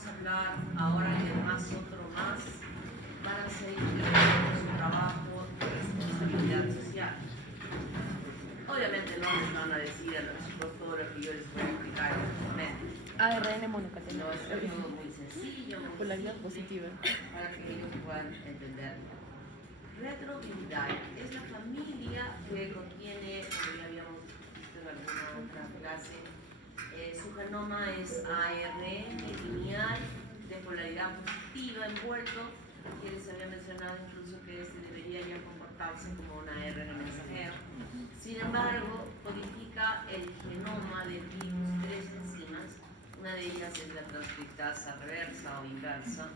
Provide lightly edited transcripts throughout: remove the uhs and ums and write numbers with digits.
vamos a hablar ahora y además otro más para seguir con su trabajo de responsabilidad social. Obviamente no les van a decir a los chicos todo lo que yo les voy a explicar en este momento. ARN monocatenario. No, es todo muy sencillo, muy Polaridad simple, positiva. para que ellos puedan entenderlo. Retroviral es la familia que contiene, como ya habíamos visto en alguna otra clase, su genoma es ARN lineal de polaridad positiva envuelto, que les había mencionado incluso que este debería ya comportarse como una ARN mensajero. Sin embargo, codifica el genoma del virus tres enzimas, una de ellas es la transcriptasa reversa o inversa,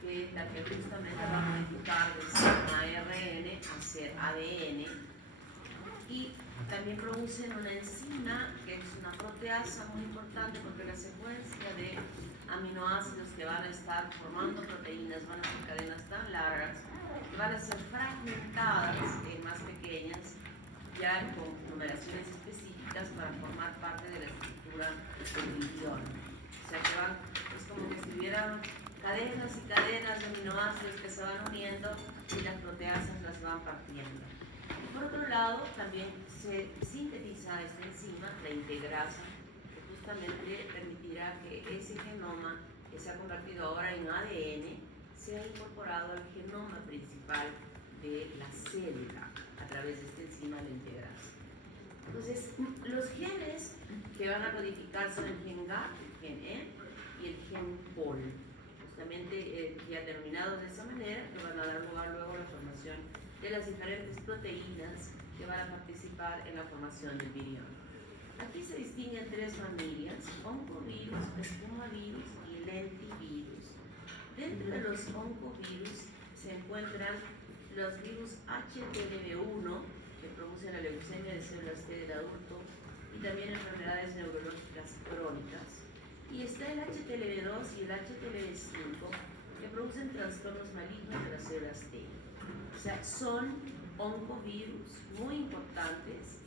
que la que justamente va a modificar de ser ARN a ser ADN, y también producen una enzima que es una proteasa muy importante porque la secuencia de aminoácidos que van a estar formando proteínas van a ser cadenas tan largas que van a ser fragmentadas en más pequeñas, ya con numeraciones específicas para formar parte de la estructura del virión. O sea que es como que si hubieran cadenas y cadenas de aminoácidos que se van uniendo y las proteasas las van partiendo. Por otro lado, también se sintetiza esta enzima, la integrasa, que justamente permitirá que ese genoma que se ha convertido ahora en ADN sea incorporado al genoma principal de la célula a través de esta enzima, la integrasa. Entonces, los genes que van a codificar son el gen GAP, el gen E y el gen POL. Justamente ya terminados de esa manera, que van a dar lugar luego a la formación de las diferentes proteínas que van a participar en la formación del virión. Aquí se distinguen tres familias: oncovirus, espumavirus y lentivirus. Dentro de los oncovirus se encuentran los virus HTLV1, que producen la leucemia de células T del adulto y también enfermedades neurológicas crónicas. Y está el HTLV2 y el HTLV5, que producen trastornos malignos de las células T. O sea, son oncovirus muy importantes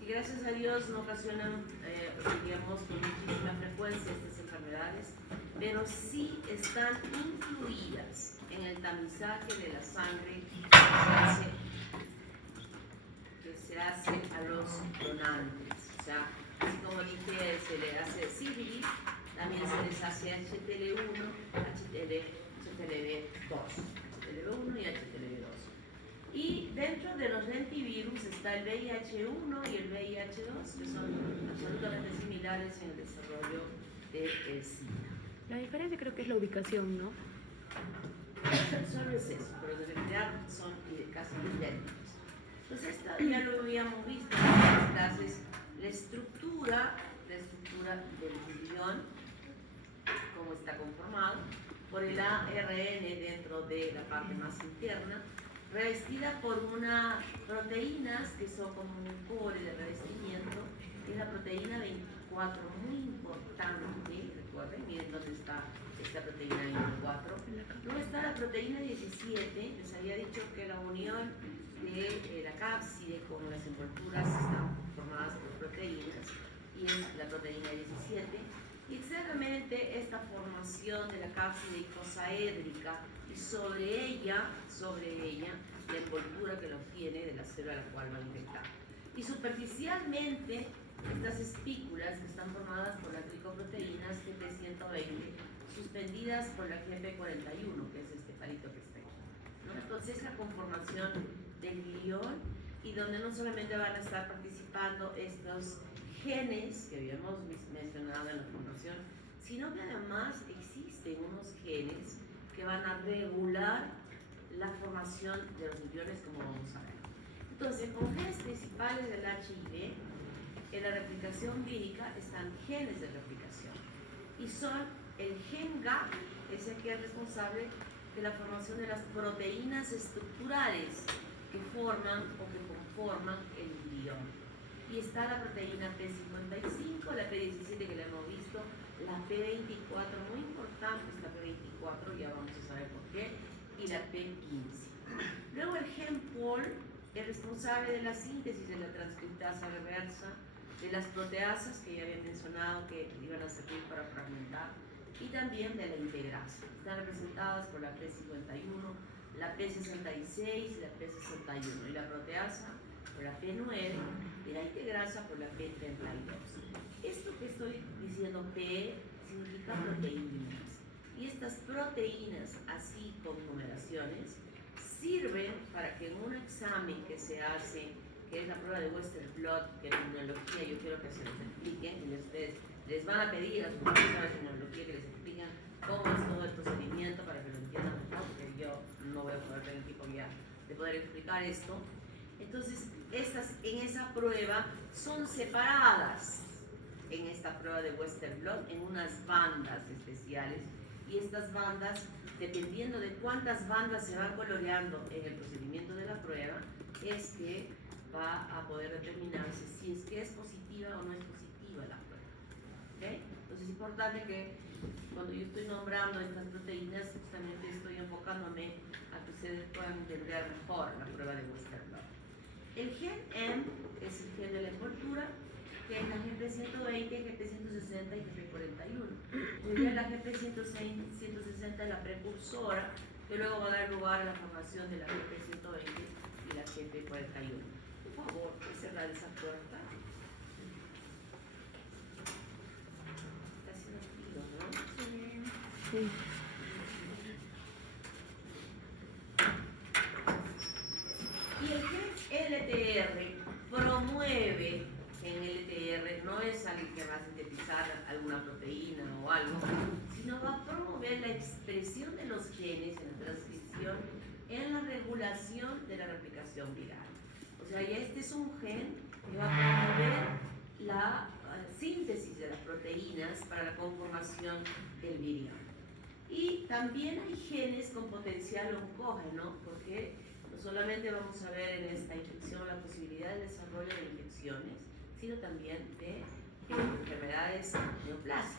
que gracias a Dios no ocasionan, digamos, con muchísima frecuencia estas enfermedades, pero sí están incluidas en el tamizaje de la sangre que se hace a los donantes. O sea, así como dije, se le hace sífilis, también se les hace HTL1, HTLV2 y HTLV2. Y dentro de los lentivirus está el VIH1 y el VIH2, que son absolutamente similares en el desarrollo del SIDA. La diferencia creo que es la ubicación, ¿no? Solo es eso, pero de realidad son casi idénticos. Entonces, esto ya lo habíamos visto en las clases, la estructura del virión, cómo está conformado, por el ARN dentro de la parte más interna, revestida por unas proteínas que son como un core de revestimiento, que es la proteína 24, muy importante. Recuerden, miren dónde está esta proteína 24. Luego está la proteína 17, les había dicho que la unión de la cápside con las envolturas están formadas por proteínas, y es la proteína 17. Y exactamente esta formación de la cápside icosaédrica y sobre ella la envoltura que lo tiene de la célula a la cual va a infectar. Y superficialmente estas espículas que están formadas por las glicoproteínas GP120 suspendidas por la GP41, que es este palito que está aquí, ¿no? Entonces la conformación del virión, y donde no solamente van a estar participando estos genes que habíamos mencionado en la formación, sino que además existen unos genes que van a regular la formación de los viriones, como vamos a ver. Entonces, como genes principales del HIV, en la replicación vírica están genes de replicación, y son el gen GAP, es el que es responsable de la formación de las proteínas estructurales que forman o que conforman el virión. Y está la proteína P55, la P17 que la hemos visto, la P24, muy importante es la P24, ya vamos a saber por qué, y la P15. Luego el gen POL es responsable de la síntesis de la transcriptasa reversa, de las proteasas que ya había mencionado que iban a servir para fragmentar, y también de la integrasa. Están representadas por la P51, la P66 y la P61, y la proteasa por la P9 y la integrasa por la P32. Esto que estoy diciendo P significa proteínas, y estas proteínas, así con numeraciones, sirven para que en un examen que se hace, que es la prueba de Western blot, que en inmunología yo quiero que se los expliquen, y ustedes les van a pedir a sus profesores de inmunología que les expliquen cómo es todo el procedimiento para que lo entiendan mejor, porque yo no voy a poder tener tiempo ya de poder explicar esto. Entonces, estas en esa prueba son separadas en esta prueba de Western blot en unas bandas especiales, y estas bandas, dependiendo de cuántas bandas se van coloreando en el procedimiento de la prueba, es que va a poder determinarse si es que es positiva o no es positiva la prueba. ¿Okay? Entonces es importante que cuando yo estoy nombrando estas proteínas, justamente estoy enfocándome a que ustedes puedan entender mejor la prueba de Western blot. El gen M es el gen de la envoltura, que es la GP120, GP160 y GP41. Sería la GP160 la precursora, que luego va a dar lugar a la formación de la GP120 y la GP41. Por favor, ¿puedes cerrar esa puerta? Está haciendo frío, ¿no? Sí. Y el gen LTR promueve, en LTR no es alguien que va a sintetizar alguna proteína o algo, sino va a promover la expresión de los genes en la transcripción, en la regulación de la replicación viral. O sea, ya este es un gen que va a promover la síntesis de las proteínas para la conformación del virión. Y también hay genes con potencial oncógeno, porque no solamente vamos a ver en esta infección la posibilidad de desarrollo de infecciones, sino también de enfermedades neoplásicas,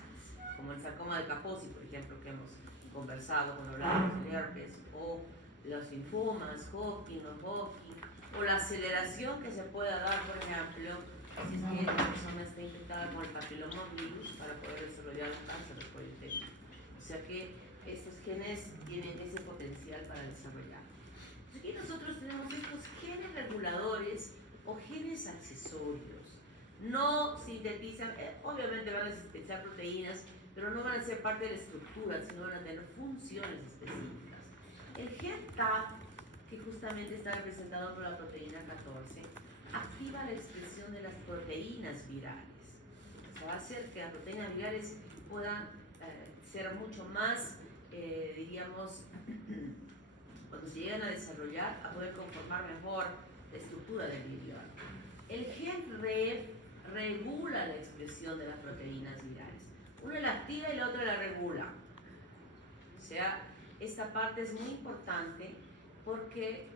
como el sarcoma de Kaposi, por ejemplo, que hemos conversado cuando hablamos del herpes, o los linfomas, Hodgkin o Hodgkin, o la aceleración que se pueda dar, por ejemplo, si es que la persona está infectada con el papilomavirus para poder desarrollar un cáncer de cuello uterino. O sea que estos genes tienen ese potencial para desarrollar. Aquí nosotros tenemos estos genes reguladores o genes accesorios. No sintetizan, obviamente van a sintetizar proteínas, pero no van a ser parte de la estructura, sino van a tener funciones específicas. El gen TAP, que justamente está representado por la proteína 14, activa la expresión de las proteínas virales. O sea, va a hacer que las proteínas virales puedan ser mucho más, diríamos, cuando se llegan a desarrollar, a poder conformar mejor la estructura del virión. El gen REV regula la expresión de las proteínas virales. Uno la activa y la otra la regula. O sea, esta parte es muy importante porque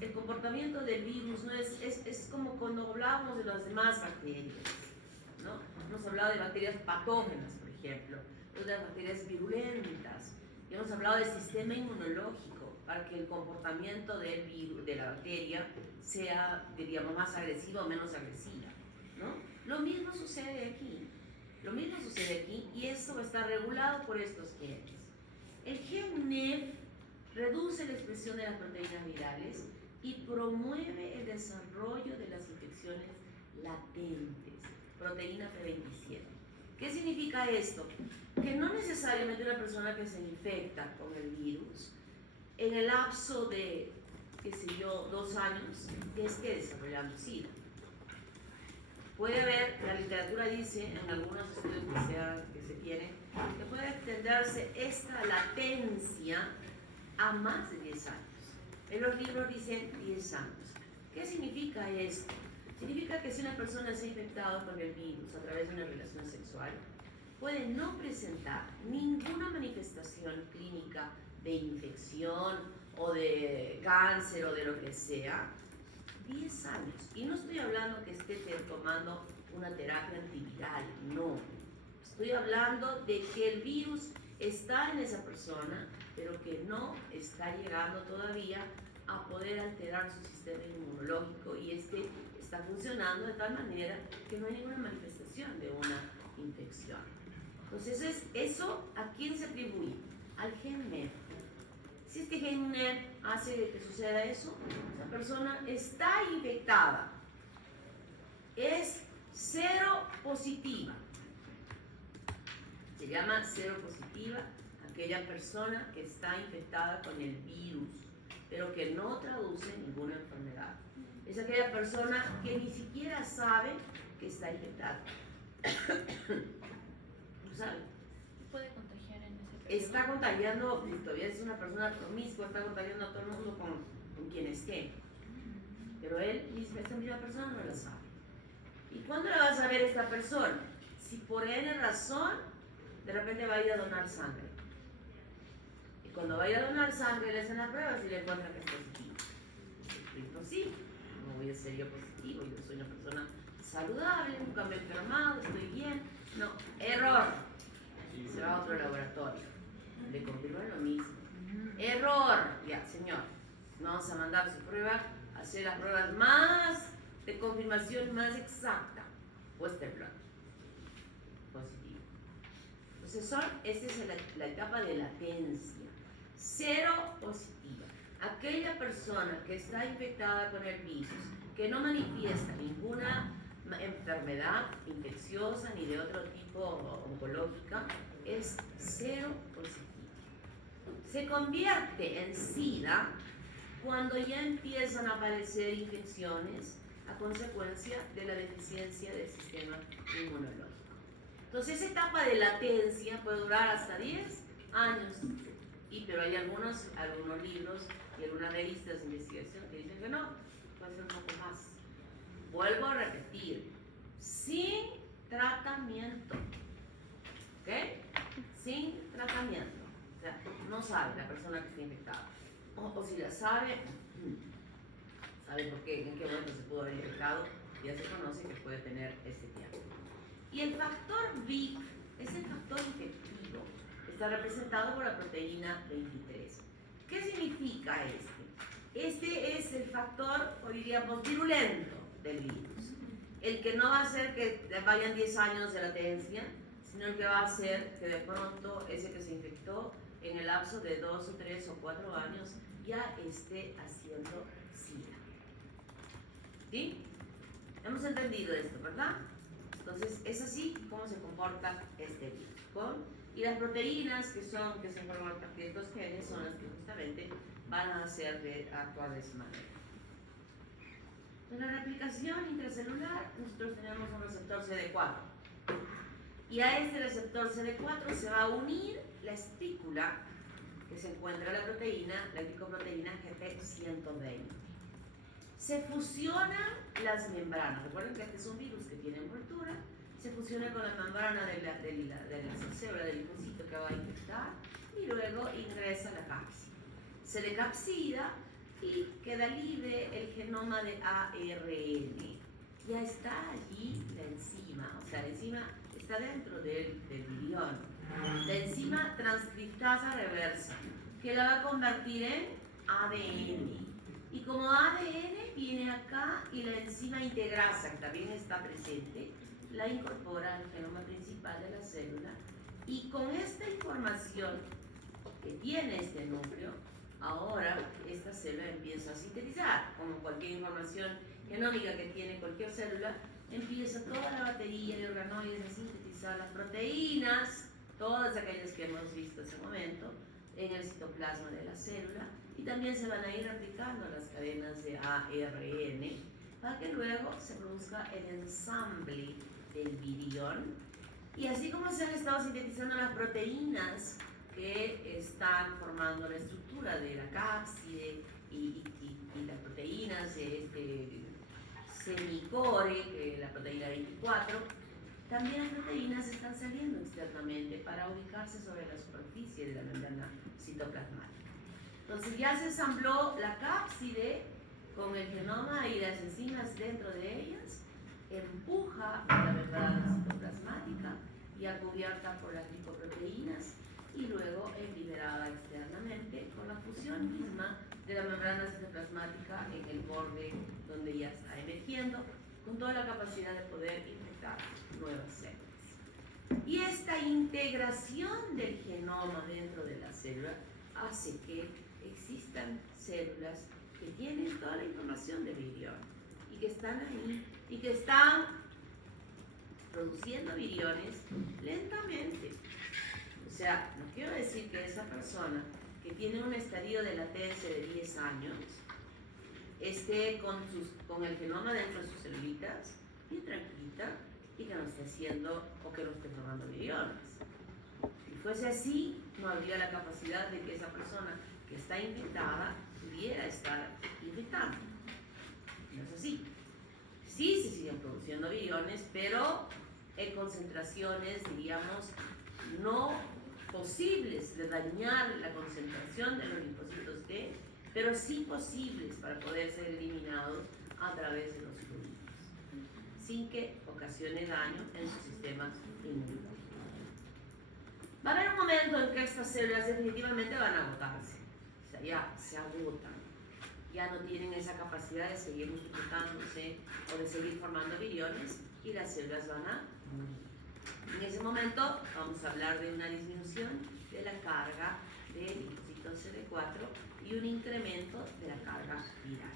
el comportamiento del virus no es como cuando hablábamos de las demás bacterias, ¿no? Hemos hablado de bacterias patógenas, por ejemplo, de las bacterias virulentas, y hemos hablado del sistema inmunológico para que el comportamiento del virus, de la bacteria sea, diríamos, más agresiva o menos agresiva, ¿no? Lo mismo sucede aquí. Lo mismo sucede aquí, y esto va a estar regulado por estos genes. El gen NEF reduce la expresión de las proteínas virales y promueve el desarrollo de las infecciones latentes, proteína P27. ¿Qué significa esto? Que no necesariamente una persona que se infecta con el virus, en el lapso de, qué sé yo, 2 años, es que desarrollando SIDA. Puede haber, la literatura dice, en algunos estudios que se tienen, que puede extenderse esta latencia a más de 10 años. En los libros dicen 10 años. ¿Qué significa esto? Significa que si una persona se ha infectado con el virus a través de una relación sexual, puede no presentar ninguna manifestación clínica de infección o de cáncer o de lo que sea, 10 años. Y no estoy hablando que esté tomando una terapia antiviral, no. Estoy hablando de que el virus está en esa persona, pero que no está llegando todavía a poder alterar su sistema inmunológico, y está funcionando de tal manera que no hay ninguna manifestación de una infección. Entonces, ¿eso a quién se atribuye? Al gen MER. Si este gen MER hace que suceda eso, esa persona está infectada. Es seropositiva. Se llama seropositiva aquella persona que está infectada con el virus, pero que no traduce ninguna enfermedad. Es aquella persona que ni siquiera sabe que está infectada. ¿No sabe? ¿Puede contagiar en ese periodo? Está contagiando, todavía es una persona promiscua, está contagiando a todo el mundo con quien esté. Pero esta misma persona no lo sabe. ¿Y cuándo la va a saber esta persona? Si por N razón, de repente va a ir a donar sangre. Y cuando va a ir a donar sangre, le hacen la prueba y le encuentran que es positivo. Es sí, no voy a ser yo positivo, yo soy una persona saludable, nunca me he enfermado, estoy bien. No, error. Se va a otro laboratorio, le confirman lo mismo. Error. Ya, señor, vamos a mandar su prueba, hacer las pruebas más de confirmación más exacta. Westerblot, positivo. Entonces esta es la etapa de latencia. Cero positiva. Aquella persona que está infectada con el virus, que no manifiesta ninguna enfermedad infecciosa ni de otro tipo oncológica, es cero positiva. Se convierte en SIDA cuando ya empiezan a aparecer infecciones a consecuencia de la deficiencia del sistema inmunológico. Entonces, esa etapa de latencia puede durar hasta 10 años, pero hay algunos libros y algunas revistas de investigación que dicen que no, puede ser un poco más. Vuelvo a repetir, sin tratamiento, ¿ok? Sin tratamiento. O sea, no sabe la persona que está infectada. O si la sabe, sabe por qué, en qué momento se pudo haber infectado, ya se conoce que puede tener este tiempo. Y el factor VIC es el factor infectivo, está representado por la proteína 23. ¿Qué significa este? Este es el factor, o diríamos, virulento del virus. El que no va a hacer que vayan 10 años de latencia, sino el que va a hacer que de pronto ese que se infectó en el lapso de 2 o 3 o 4 años ya esté haciendo SIDA. ¿Sí? Hemos entendido esto, ¿verdad? Entonces, es así como se comporta este virus. Y las proteínas que se forman a partir de estos genes son las que justamente van a actuar de esa manera. En la replicación intracelular, nosotros tenemos un receptor CD4. Y a este receptor CD4 se va a unir la espícula que se encuentra en la proteína, la glicoproteína GP120. Se fusionan las membranas. Recuerden que este es un virus que tiene envoltura. Se fusiona con la membrana de la célula del linfocito que va a infectar y luego ingresa a la cápside. Se decapsida y queda libre el genoma de ARN. Ya está allí la enzima, o sea, la enzima está dentro del virión. La enzima transcriptasa reversa, que la va a convertir en ADN. Y como ADN viene acá y la enzima integrasa, que también está presente, la incorpora al genoma principal de la célula. Y con esta información que tiene este núcleo, ahora esta célula empieza a sintetizar, como cualquier información genómica que tiene cualquier célula, empieza toda la batería de organoides a sintetizar las proteínas, todas aquellas que hemos visto hace un momento, en el citoplasma de la célula, y también se van a ir aplicando las cadenas de ARN para que luego se produzca el ensamble del virión. Y así como se han estado sintetizando las proteínas que están formando la estructura de la cápside y las proteínas de este semicore, la proteína 24, también las proteínas están saliendo externamente para ubicarse sobre la superficie de la membrana citoplasmática. Entonces ya se ensambló la cápside con el genoma y las enzimas dentro de ellas, empuja a la membrana citoplasmática ya cubierta por las glicoproteínas y luego es liberada externamente con la fusión misma de la membrana citoplasmática en el borde donde ya está emergiendo, con toda la capacidad de poder infectar nuevas células. Y esta integración del genoma dentro de la célula hace que existan células que tienen toda la información del virión y que están ahí y que están produciendo viriones lentamente. O sea, no quiero decir que esa persona que tiene un estadio de latencia de 10 años esté con el genoma dentro de sus celulitas bien tranquilita y que no esté haciendo o que no esté formando viriones. Si fuese así, no habría la capacidad de que esa persona que está infectada pudiera estar infectando. No es así. Sí se siguen produciendo viriones, pero en concentraciones, diríamos, no posibles de dañar la concentración de los linfocitos T, pero sí posibles para poder ser eliminados a través de los fluidos, sin que ocasione daño en su sistema inmunitario. Va a haber un momento en que estas células definitivamente van a agotarse, o sea, ya se agotan, ya no tienen esa capacidad de seguir multiplicándose o de seguir formando viriones y las células van a morir. En ese momento vamos a hablar de una disminución de la carga de linfocitos CD4 y un incremento de la carga viral.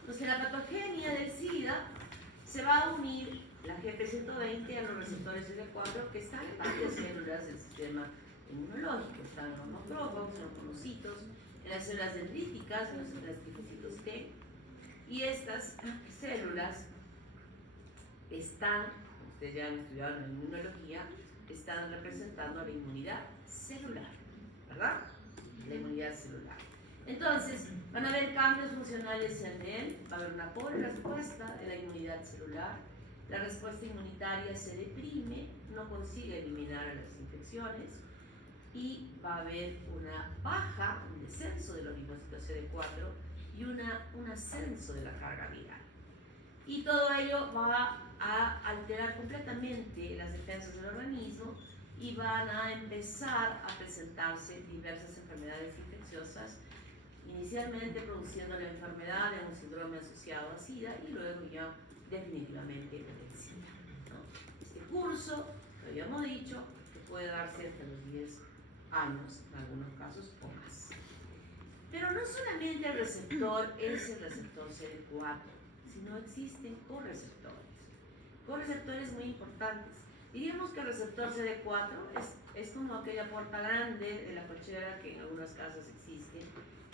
Entonces, la patogenia del SIDA se va a unir la GP120 a los receptores CD4 que están en varias células del sistema inmunológico. Están en los macrófagos, en los monocitos, en las células dendríticas, en las células linfocitos T. Y estas células están, ustedes ya han estudiado en inmunología, están representando la inmunidad celular, ¿verdad? La inmunidad celular. Entonces, van a haber cambios funcionales en él, va a haber una pobre respuesta de la inmunidad celular, la respuesta inmunitaria se deprime, no consigue eliminar a las infecciones y va a haber una baja, un descenso de los linfocitos CD4 y un ascenso de la carga viral. Y todo ello va a alterar completamente las defensas del organismo y van a empezar a presentarse diversas enfermedades infecciosas, inicialmente produciendo la enfermedad de un síndrome asociado a SIDA y luego ya definitivamente el SIDA, ¿no? Este curso, lo habíamos dicho, que puede darse hasta los 10 años en algunos casos o más. Pero no solamente el receptor es el receptor CD4, sino existen correceptores muy importantes. Diríamos que el receptor CD4 es como aquella puerta grande de la cochera que en algunas casas existe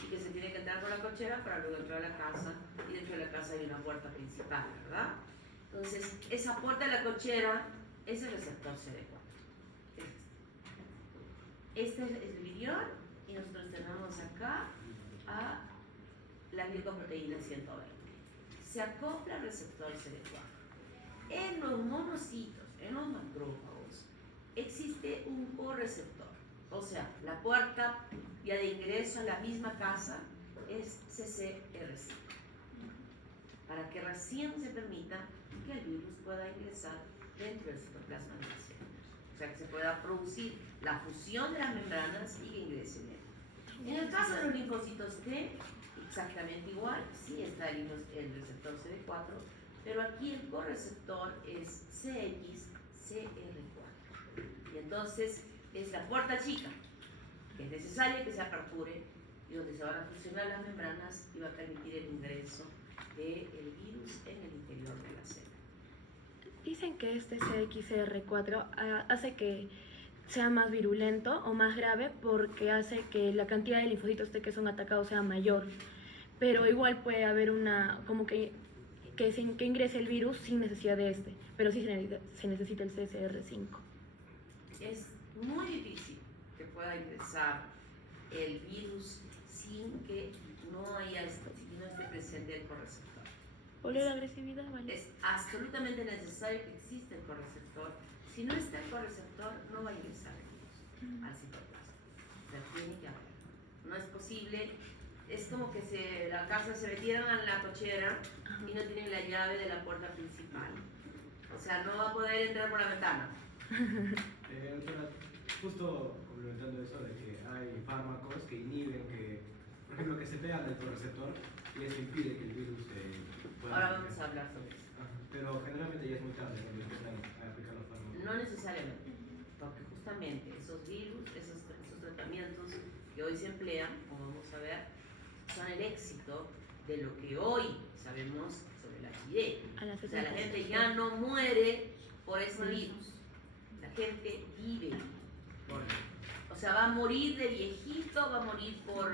y que se tiene que entrar por la cochera para luego entrar a la casa, y dentro de la casa hay una puerta principal, ¿verdad? Entonces, esa puerta de la cochera es el receptor CD4. Este es el virión y nosotros tenemos acá a la glicoproteína 120. Se acopla al receptor CD4. En los monocitos, en los macrófagos, existe un correceptor. O sea, la puerta ya de ingreso a la misma casa es CCR5. Para que recién se permita que el virus pueda ingresar dentro del citoplasma de las células. O sea, que se pueda producir la fusión de las membranas y que ingrese dentro. En el caso de los linfocitos T, exactamente igual, sí está el receptor CD4, pero aquí el correceptor es CXCR4. Y entonces es la puerta chica, que es necesario que se aperture y donde se van a fusionar las membranas y va a permitir el ingreso del virus en el interior de la célula. Dicen que este CXCR4 hace que sea más virulento o más grave porque hace que la cantidad de linfocitos T que son atacados sea mayor, pero igual puede haber una, como que ingrese el virus sin necesidad de este, pero sí se necesita el CCR5. Es muy difícil que pueda ingresar el virus sin que no esté presente el correceptor. ¿Por la agresividad, vale? Es absolutamente necesario que exista el correceptor. Si no está el correceptor, no va a ingresar el virus al citoplasma. O sea, tiene que haber. No es posible. Es como que la casa se metieron en la cochera y no tienen la llave de la puerta principal. O sea, no va a poder entrar por la ventana. Justo complementando eso de que hay fármacos que inhiben que, por ejemplo, que se pegan al receptor y eso impide que el virus pueda... Ahora vamos a hablar sobre eso. Pero generalmente ya es muy tarde cuando empiezan a aplicar los no necesariamente, porque justamente esos virus, esos tratamientos que hoy se emplean, como vamos a ver, son el éxito de lo que hoy sabemos sobre el HIV. O sea, la gente ya no muere por ese virus, la gente vive por, o sea, va a morir de viejito, va a morir por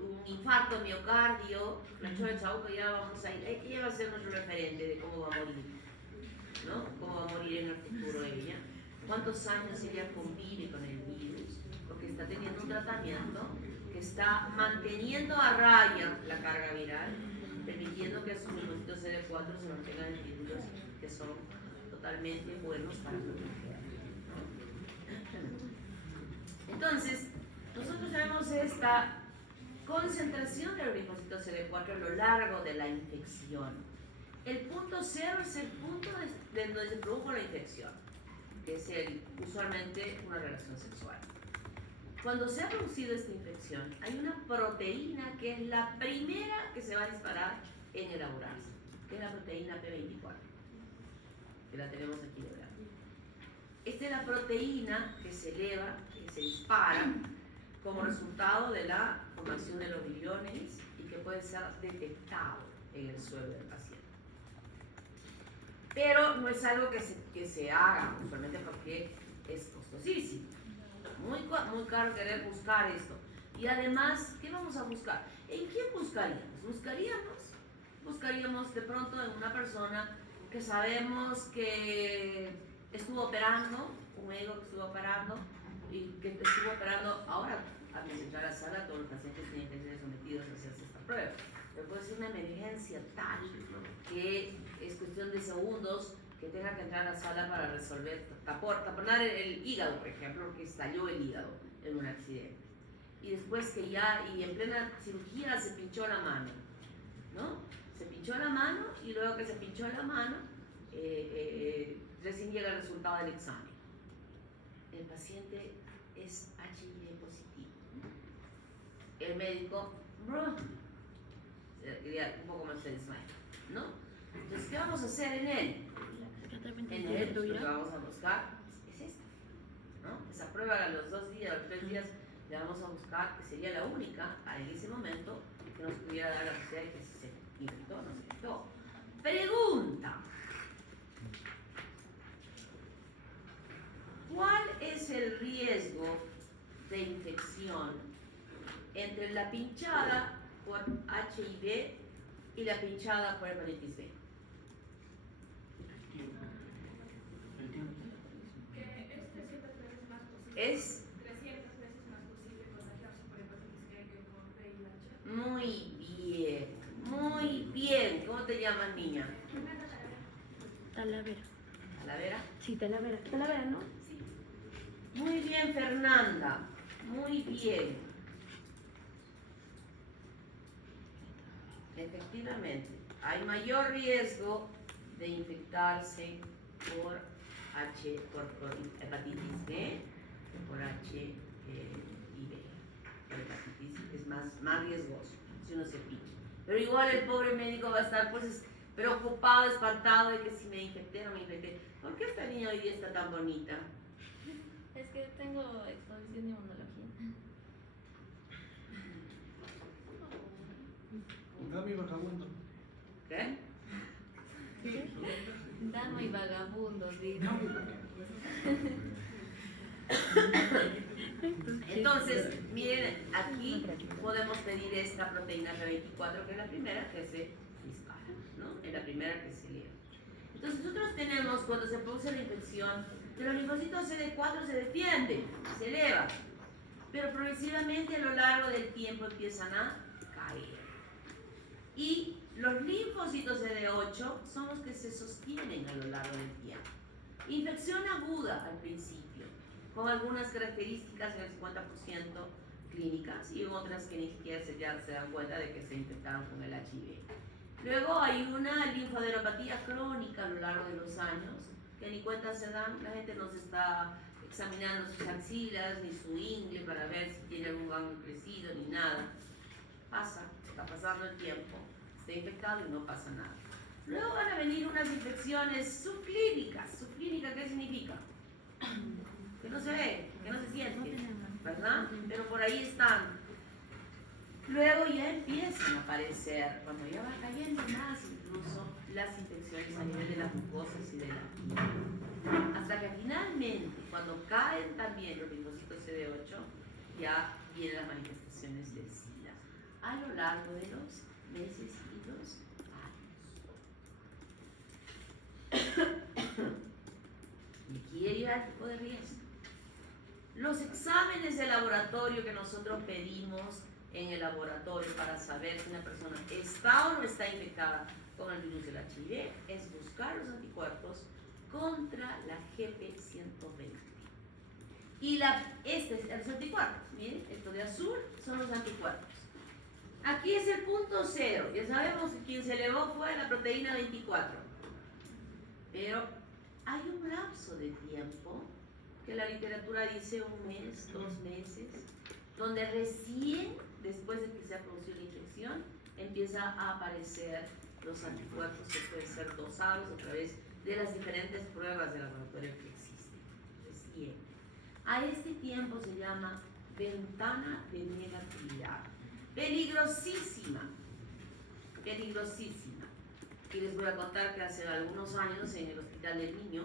un infarto miocardio. La Chora Chauca ya vamos a ir, ella va a ser nuestro referente de cómo va a morir, ¿no? Cómo va a morir en el futuro ella, cuántos años ella convive con el virus, porque está teniendo un tratamiento que está manteniendo a raya la carga viral, permitiendo que sus linfocitos CD4 se mantengan en títulos que son totalmente buenos para proteger, ¿no? Entonces, nosotros tenemos esta concentración de los linfocitos CD4 a lo largo de la infección. El punto cero es el punto de donde se produjo la infección, que es usualmente una relación sexual. Cuando se ha producido esta infección, hay una proteína que es la primera que se va a disparar en elaborarse, que es la proteína P24, que la tenemos aquí de verdad. Esta es la proteína que se eleva, que se dispara como resultado de la formación de los viriones y que puede ser detectado en el suelo del paciente. Pero no es algo que se haga usualmente porque es costosísimo. Muy caro querer buscar esto. Y además, ¿qué vamos a buscar? ¿En quién buscaríamos? Buscaríamos de pronto en una persona que sabemos que estuvo operando, un médico que estuvo operando y que estuvo operando ahora, antes de entrar a la sala, todos los pacientes tienen que ser sometidos a hacerse esta prueba. Pero puede ser una emergencia tal que es cuestión de segundos que tenga que entrar a la sala para resolver, taponar el hígado, por ejemplo, porque estalló el hígado en un accidente. Y después que ya, y en plena cirugía se pinchó la mano, ¿no? Se pinchó la mano y luego que se pinchó la mano, recién llega el resultado del examen. El paciente es HIV positivo. El médico, un poco más se desmaya, ¿no? Entonces, ¿qué vamos a hacer en él? En él lo que vamos a buscar es esta, ¿no? Esa prueba a los 2 días o 3 días le vamos a buscar, que sería la única en ese momento que nos pudiera dar la posibilidad de que si se infectó o no se infectó. Pregunta: ¿cuál es el riesgo de infección entre la pinchada por HIV y la pinchada por hepatitis B? Es 300 veces más posible contagiarse por hepatitis B que por VIH. muy bien. ¿Cómo te llamas, niña? Talavera. ¿Talavera? Sí, Talavera. Talavera, ¿no? Sí. Muy bien, Fernanda. Muy bien. Efectivamente, hay mayor riesgo de infectarse por hepatitis B que por HIV. La hepatitis es más riesgoso si uno se pincha. Pero igual el pobre médico va a estar pues preocupado, espantado de que si me infecté o no me infecté. ¿Por qué esta niña hoy día está tan bonita? Es que tengo exposición de inmunología. Dame vagabundo. ¿Qué? Damo y vagabundo, sí. Entonces, miren, aquí podemos pedir esta proteína P24, que es la primera que se dispara, ¿no? Es la primera que se eleva. Entonces, nosotros tenemos, cuando se produce la infección, que los linfocitos CD4 se defienden, se elevan, pero progresivamente a lo largo del tiempo empiezan a caer. Y los linfocitos CD8 son los que se sostienen a lo largo del tiempo. Infección aguda al principio, con algunas características en el 50% clínicas y otras que ni siquiera ya se dan cuenta de que se infectaron con el HIV. Luego hay una linfadenopatía crónica a lo largo de los años, que ni cuenta se dan, la gente no se está examinando sus axilas ni su ingle para ver si tiene algún ganglio crecido ni nada. Pasa, está pasando el tiempo, está infectado y no pasa nada. Luego van a venir algunas infecciones subclínicas. ¿Subclínica qué significa? Que no se ve, que no se siente, ¿verdad? Pero por ahí están. Luego ya empiezan a aparecer, cuando ya va cayendo más incluso, las infecciones a nivel de las mucosas y de la piel. Hasta que finalmente, cuando caen también los linfocitos CD8, ya vienen las manifestaciones del SIDA a lo largo de los meses y los años. Y aquí deriva el tipo de riesgo. Los exámenes de laboratorio que nosotros pedimos en el laboratorio para saber si una persona está o no está infectada con el virus del HIV es buscar los anticuerpos contra la GP120. Y los anticuerpos, miren, esto de azul son los anticuerpos. Aquí es el punto cero, ya sabemos que quien se elevó fue la proteína 24. Pero hay un lapso de tiempo que la literatura dice 1 mes, 2 meses, donde recién después de que se ha producido la infección empieza a aparecer los anticuerpos que pueden ser dosados a través de las diferentes pruebas de laboratorio que existen. Recién. A este tiempo se llama ventana de negatividad. Peligrosísima. Peligrosísima. Y les voy a contar que hace algunos años en el Hospital del Niño,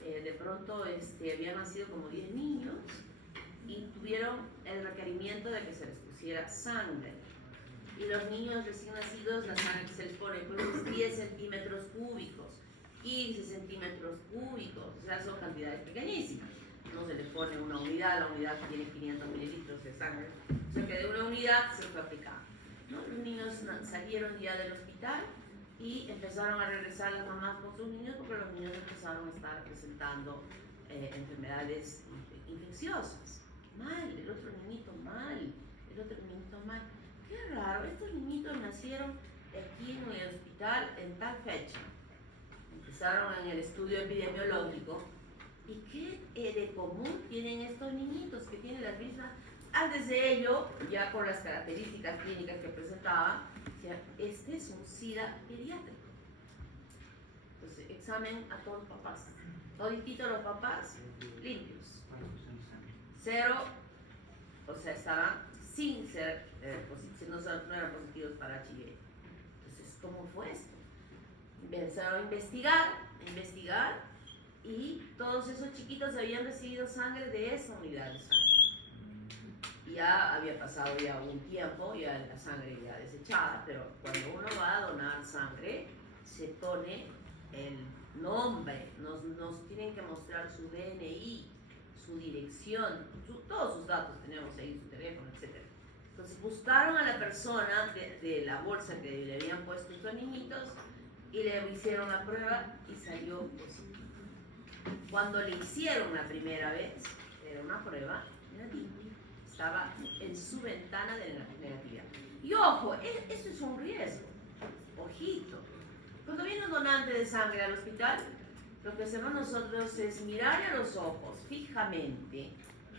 de pronto habían nacido como 10 niños y tuvieron el requerimiento de que se les pusiera sangre. Y los niños recién nacidos, la sangre que se les pone pues, es 10 centímetros cúbicos, 15 centímetros cúbicos, o sea, son cantidades pequeñísimas. No se les pone una unidad, la unidad que tiene 500 mililitros de sangre, o sea que de una unidad se fue aplicando, ¿no? Los niños salieron ya del hospital y empezaron a regresar las mamás con sus niños porque los niños empezaron a estar presentando enfermedades infecciosas. Mal, el otro niñito mal, el otro niñito mal. Qué raro, estos niñitos nacieron aquí en el hospital en tal fecha. Empezaron en el estudio epidemiológico. ¿Y qué de común tienen estos niñitos que tienen las mismas? Antes de ello, ya por las características clínicas que presentaban, decían, este es un SIDA pediátrico. Entonces, examen a todos los papás. Todititos los papás, limpios. Cero, o sea, estaban sin ser, no eran positivos para HIV. Entonces, ¿cómo fue esto? Empezaron a investigar, y todos esos chiquitos habían recibido sangre de esa unidad de sangre. Ya había pasado ya un tiempo, ya la sangre ya desechada, pero cuando uno va a donar sangre, se pone el nombre, nos tienen que mostrar su DNI, su dirección, todos sus datos tenemos ahí, su teléfono, etc. Entonces buscaron a la persona de la bolsa que le habían puesto estos niñitos y le hicieron la prueba y salió positivo. Cuando le hicieron la primera vez, era una prueba negativa, estaba en su ventana de negatividad. Y ojo, esto es un riesgo, ojito. Cuando viene un donante de sangre al hospital, lo que hacemos nosotros es mirarle a los ojos fijamente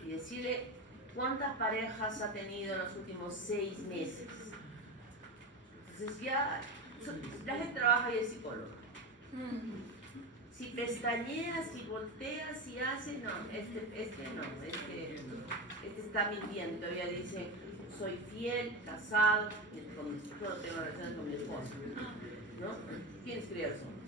y decirle cuántas parejas ha tenido en los últimos 6 meses. Entonces ya, la gente trabaja y es psicólogo. Si pestañeas, si volteas, si hace, no, este está mintiendo, todavía dice, soy fiel, casado, solo tengo relaciones con mi esposo, ¿no? Tienes que ver a los hombres.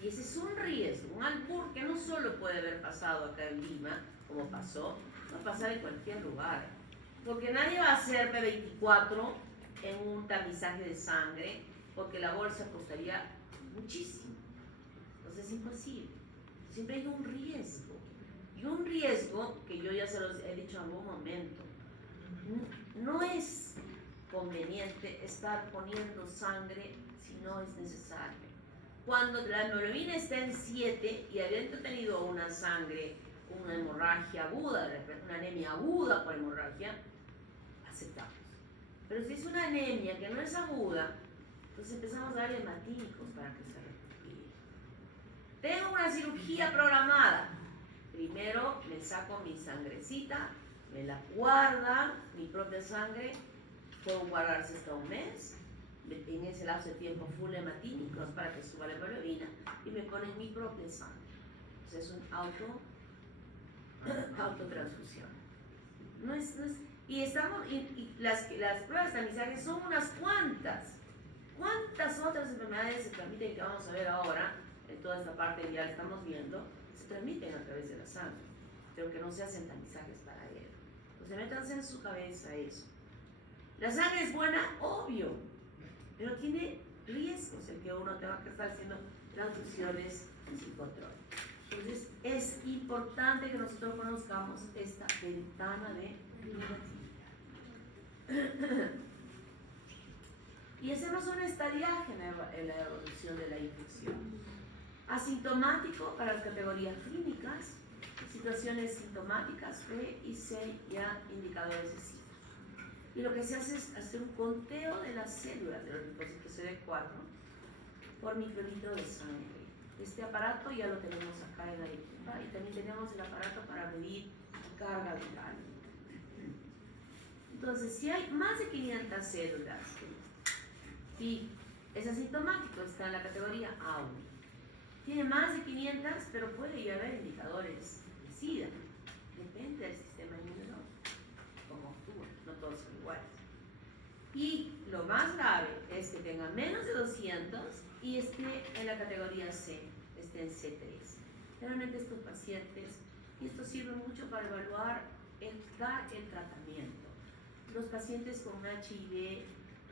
Y ese es un riesgo, un albur que no solo puede haber pasado acá en Lima, como pasó, va a pasar en cualquier lugar. Porque nadie va a hacer P24 en un tamizaje de sangre, porque la bolsa costaría muchísimo. Entonces es imposible. Siempre hay un riesgo. Y un riesgo que yo ya se los he dicho en algún momento. No es conveniente estar poniendo sangre si no es necesario. Cuando la hemoglobina está en 7 y habiendo tenido una sangre, una hemorragia aguda, una anemia aguda por hemorragia, aceptamos. Pero si es una anemia que no es aguda, entonces empezamos a darle hematínicos para que se recupere. Tengo una cirugía programada. Primero me saco mi sangrecita, me la guarda, mi propia sangre, puedo guardarse hasta 1 mes. En ese lapso de tiempo full hematínicos, para que suba la hemoglobina y me ponen mi propia sangre. Entonces es un autotransfusión. Y las pruebas de tamizaje son unas cuantas. ¿Cuántas otras enfermedades se transmiten que vamos a ver ahora? En toda esta parte que ya estamos viendo, se transmiten a través de la sangre, pero que no se hacen tamizajes para ello. Entonces métanse en su cabeza eso. La sangre es buena, obvio, pero tiene riesgos el que uno tenga que estar haciendo transfusiones sin control. Entonces es importante que nosotros conozcamos esta ventana de negatividad. Y hacemos un estadiaje en la evolución de la infección. Asintomático para las categorías clínicas, situaciones sintomáticas B y C, ya indicadores de SIDA. Y lo que se hace es hacer un conteo de las células de los linfocitos CD4 por microlitro de sangre. Este aparato ya lo tenemos acá en Arequipa y también tenemos el aparato para medir carga viral. Entonces, si hay más de 500 células y es asintomático, está en la categoría A1. Tiene más de 500, pero puede ya haber indicadores de SIDA. Depende del sistema inmunológico, cómo actúa, no todos son iguales. Y lo más grave es que tenga menos de 200 y esté en la categoría C, esté en C3. Realmente estos pacientes, y esto sirve mucho para evaluar dar el tratamiento. Los pacientes con HIV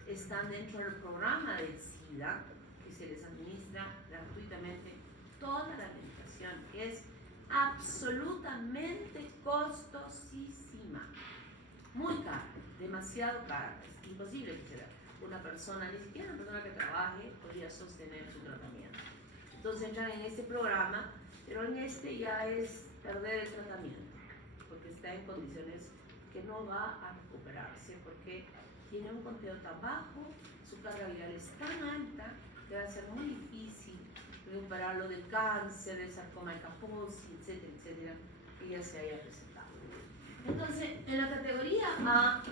están dentro del programa del SIDA, que se les administra gratuitamente toda la medicación, que es absolutamente costosísima, muy cara, demasiado cara, es imposible que sea una persona, ni siquiera una persona que trabaje, podría sostener su tratamiento. Entonces entran en este programa, pero en este ya es perder el tratamiento, porque está en condiciones que no va a recuperarse, porque tiene un conteo tan bajo, su carga viral es tan alta, que va a ser muy difícil recuperarlo del cáncer, del sarcoma de Kaposi, etcétera, etcétera, que ya se haya presentado. Entonces, en la categoría A,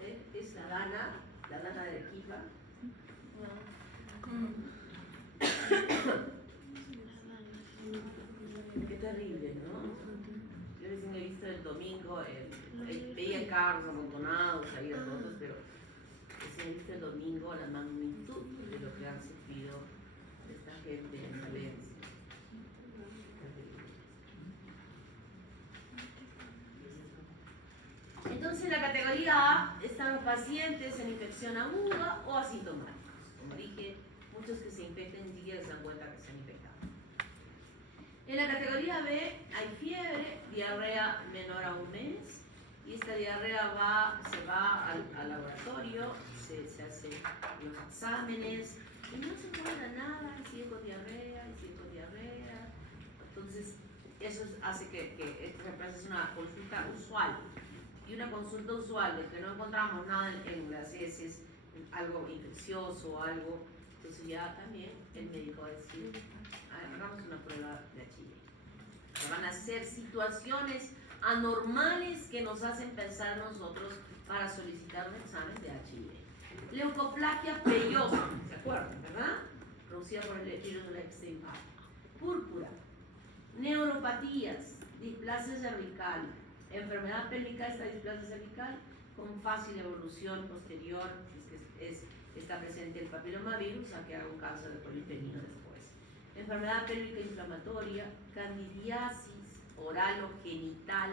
este es la Dana de Arequipa. Qué terrible, ¿no? Yo recién he visto el domingo, veía carros amontonados ahí a todos, pero recién he visto el domingo la magnitud de lo que han sufrido esta gente en Valencia. Entonces, en la categoría A están los pacientes en infección aguda o asintomáticos. Como dije, muchos que se infectan ni siquiera se dan cuenta que se han infectado. En la categoría B hay fiebre, diarrea menor a un mes, y esta diarrea se va al laboratorio, se hace los exámenes y no se encuentra nada, y sigue con diarrea, y sigue con diarrea. Entonces, eso hace que esta es una consulta usual. Y una consulta usual de que no encontramos nada en las heces, algo infeccioso o algo, entonces ya también el médico va a decir, hagamos una prueba de HIV. Van a ser situaciones anormales que nos hacen pensar nosotros para solicitar un examen de HIV. Leucoplaquia peyosa, ¿se acuerdan, verdad? Producida por el virus de la Epstein-Barr. Púrpura, neuropatías, displasia cervical, enfermedad pélvica, esta displasia cervical con fácil evolución posterior, está presente el papilomavirus, a que haga un cáncer de polipenino después. Enfermedad pélvica inflamatoria, candidiasis oral o genital,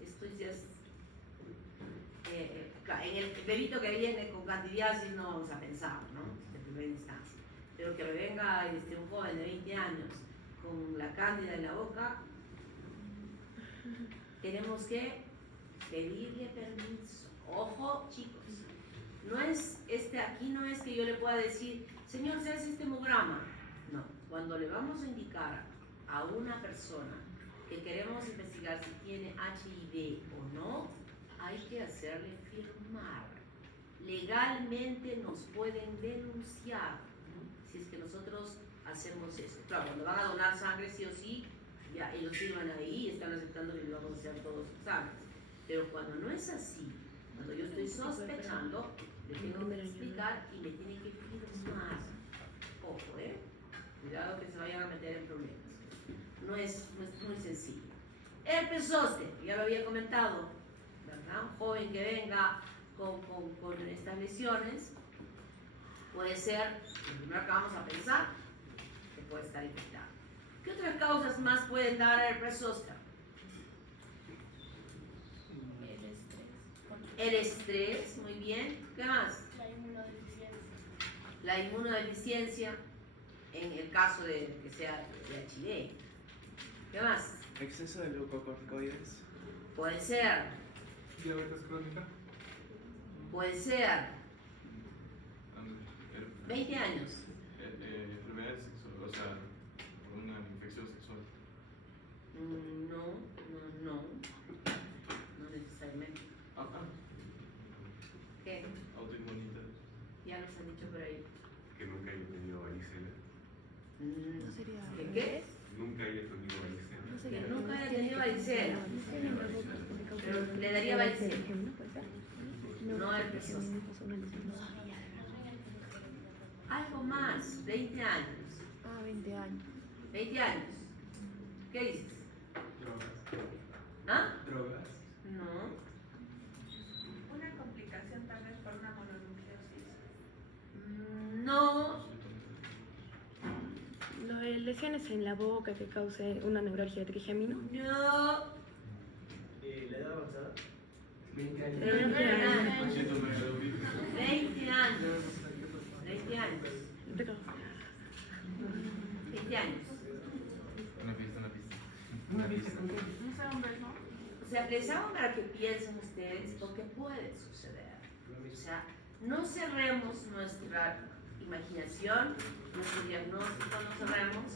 esto ya es, en el bebito que viene con candidiasis no vamos a pensar, ¿no? En primera instancia. Pero que me venga un joven de 20 años con la cándida en la boca, tenemos que pedirle permiso. Ojo, chicos, aquí no es que yo le pueda decir, señor, se hace este hemograma. No, cuando le vamos a indicar a una persona que queremos investigar si tiene HIV o no, hay que hacerle firmar. Legalmente nos pueden denunciar si es que nosotros hacemos eso. Claro, cuando van a donar sangre sí o sí, Ya, ellos firman ahí y están aceptando que les vamos a hacer todos los exámenes. Pero cuando no es así, cuando yo estoy sospechando, le tengo que explicar y le tienen que firmar. Ojo, cuidado que se vayan a meter en problemas. No es muy sencillo. Herpes zóster, ya lo había comentado, ¿verdad? Un joven que venga con estas lesiones puede ser, lo primero que vamos a pensar, que puede estar infectado. ¿Qué otras causas más pueden dar herpes zóster? El estrés. El estrés, muy bien. ¿Qué más? La inmunodeficiencia. La inmunodeficiencia, en el caso de que sea de HIV. ¿Qué más? Exceso de glucocorticoides. Puede ser, Diabetes crónica. puede ser 20 años. Enfermedades sexuales, o sea, una infección sexual. No necesariamente. ¿Qué? Autoinmunidad. Ya nos han dicho por ahí. Que nunca haya tenido varicela. ¿No sería ¿Qué al qué? revés? Nunca haya tenido varicela. ¿No Que sería nunca haya tenido varicela. Pero Pero le daría varicela. No herpes zóster. Algo más, 20 años. Ah, 20 años. 20 años. ¿Qué dices? Drogas. ¿Ah? Drogas. No. Una complicación tal vez por una mononucleosis. No. Lo de lesiones en la boca que cause una neuralgia de trigémino. No. ¿La edad avanzada? 20 años. 20 años. Síndrome de Redovic. 20 años. 20 años. Droga. 20 años. Una pista, una pista. Una pista con qué. No sé, hombre, ¿no? O sea, les hago para que piensen ustedes porque puede suceder. O sea, no cerremos nuestra imaginación, nuestro diagnóstico, no cerremos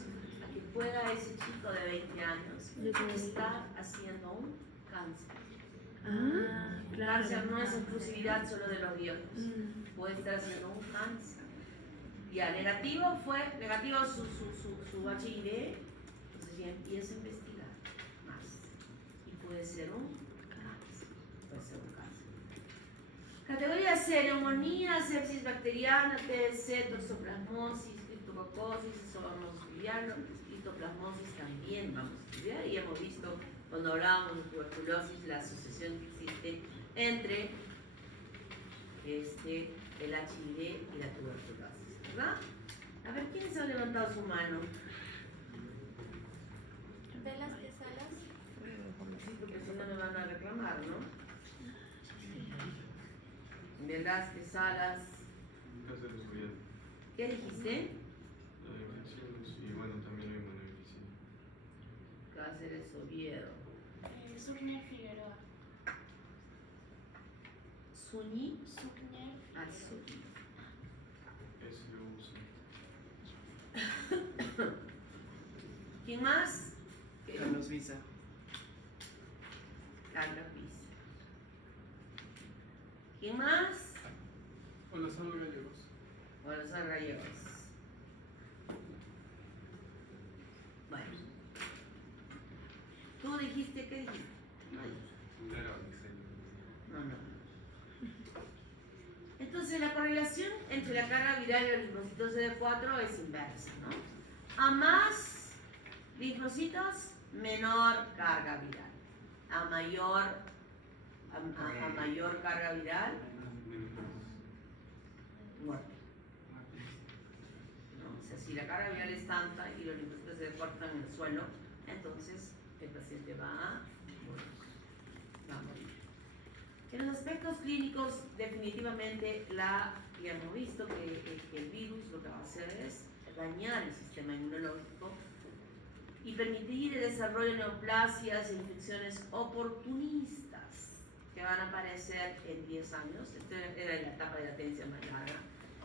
a que pueda ese chico de 20 años estar haciendo un cáncer. Ah, El claro. cáncer no es exclusividad solo de los viejos, puede estar haciendo un cáncer. Ya, negativo su HIV, entonces ya empieza a investigar más. Y puede ser un cáncer. Puede ser un cáncer. Categoría C, neumonía, sepsis bacteriana, TBC, toxoplasmosis, criptococosis, esomosiliano, histoplasmosis también vamos a estudiar. Y hemos visto cuando hablábamos de tuberculosis la asociación que existe entre el HIV y la tuberculosis, ¿verdad? A ver, ¿quiénes han levantado su mano? Velázquez Salas. Porque si no me van a reclamar, ¿no? Velázquez Salas. Cáncer estudiado. ¿Qué dijiste? Infecciones y bueno, también la inmunodeficiencia. Cáceres Oviedo. Sugner Figueroa. Suñi. Sugner Azul. SUC. ¿Quién más? Carlos Visa. Carlos Pisa. ¿Quién más? Hola, salud gallegos. Bueno, son gallegos. Bueno. ¿Tú dijiste qué dijiste? No era varicela. No. Entonces la correlación entre la carga viral y los linfocitos CD4 es inversa, ¿no? A más linfocitos, menor carga viral. A mayor carga viral, muerte. ¿No? O sea, si la carga viral es tanta y los linfocitos CD4 están en el suelo, entonces el paciente va a morir. Va a morir. En los aspectos clínicos, definitivamente ya hemos visto que el virus lo que va a hacer es dañar el sistema inmunológico y permitir el desarrollo de neoplasias e infecciones oportunistas que van a aparecer en 10 años. Esta era la etapa de latencia más larga.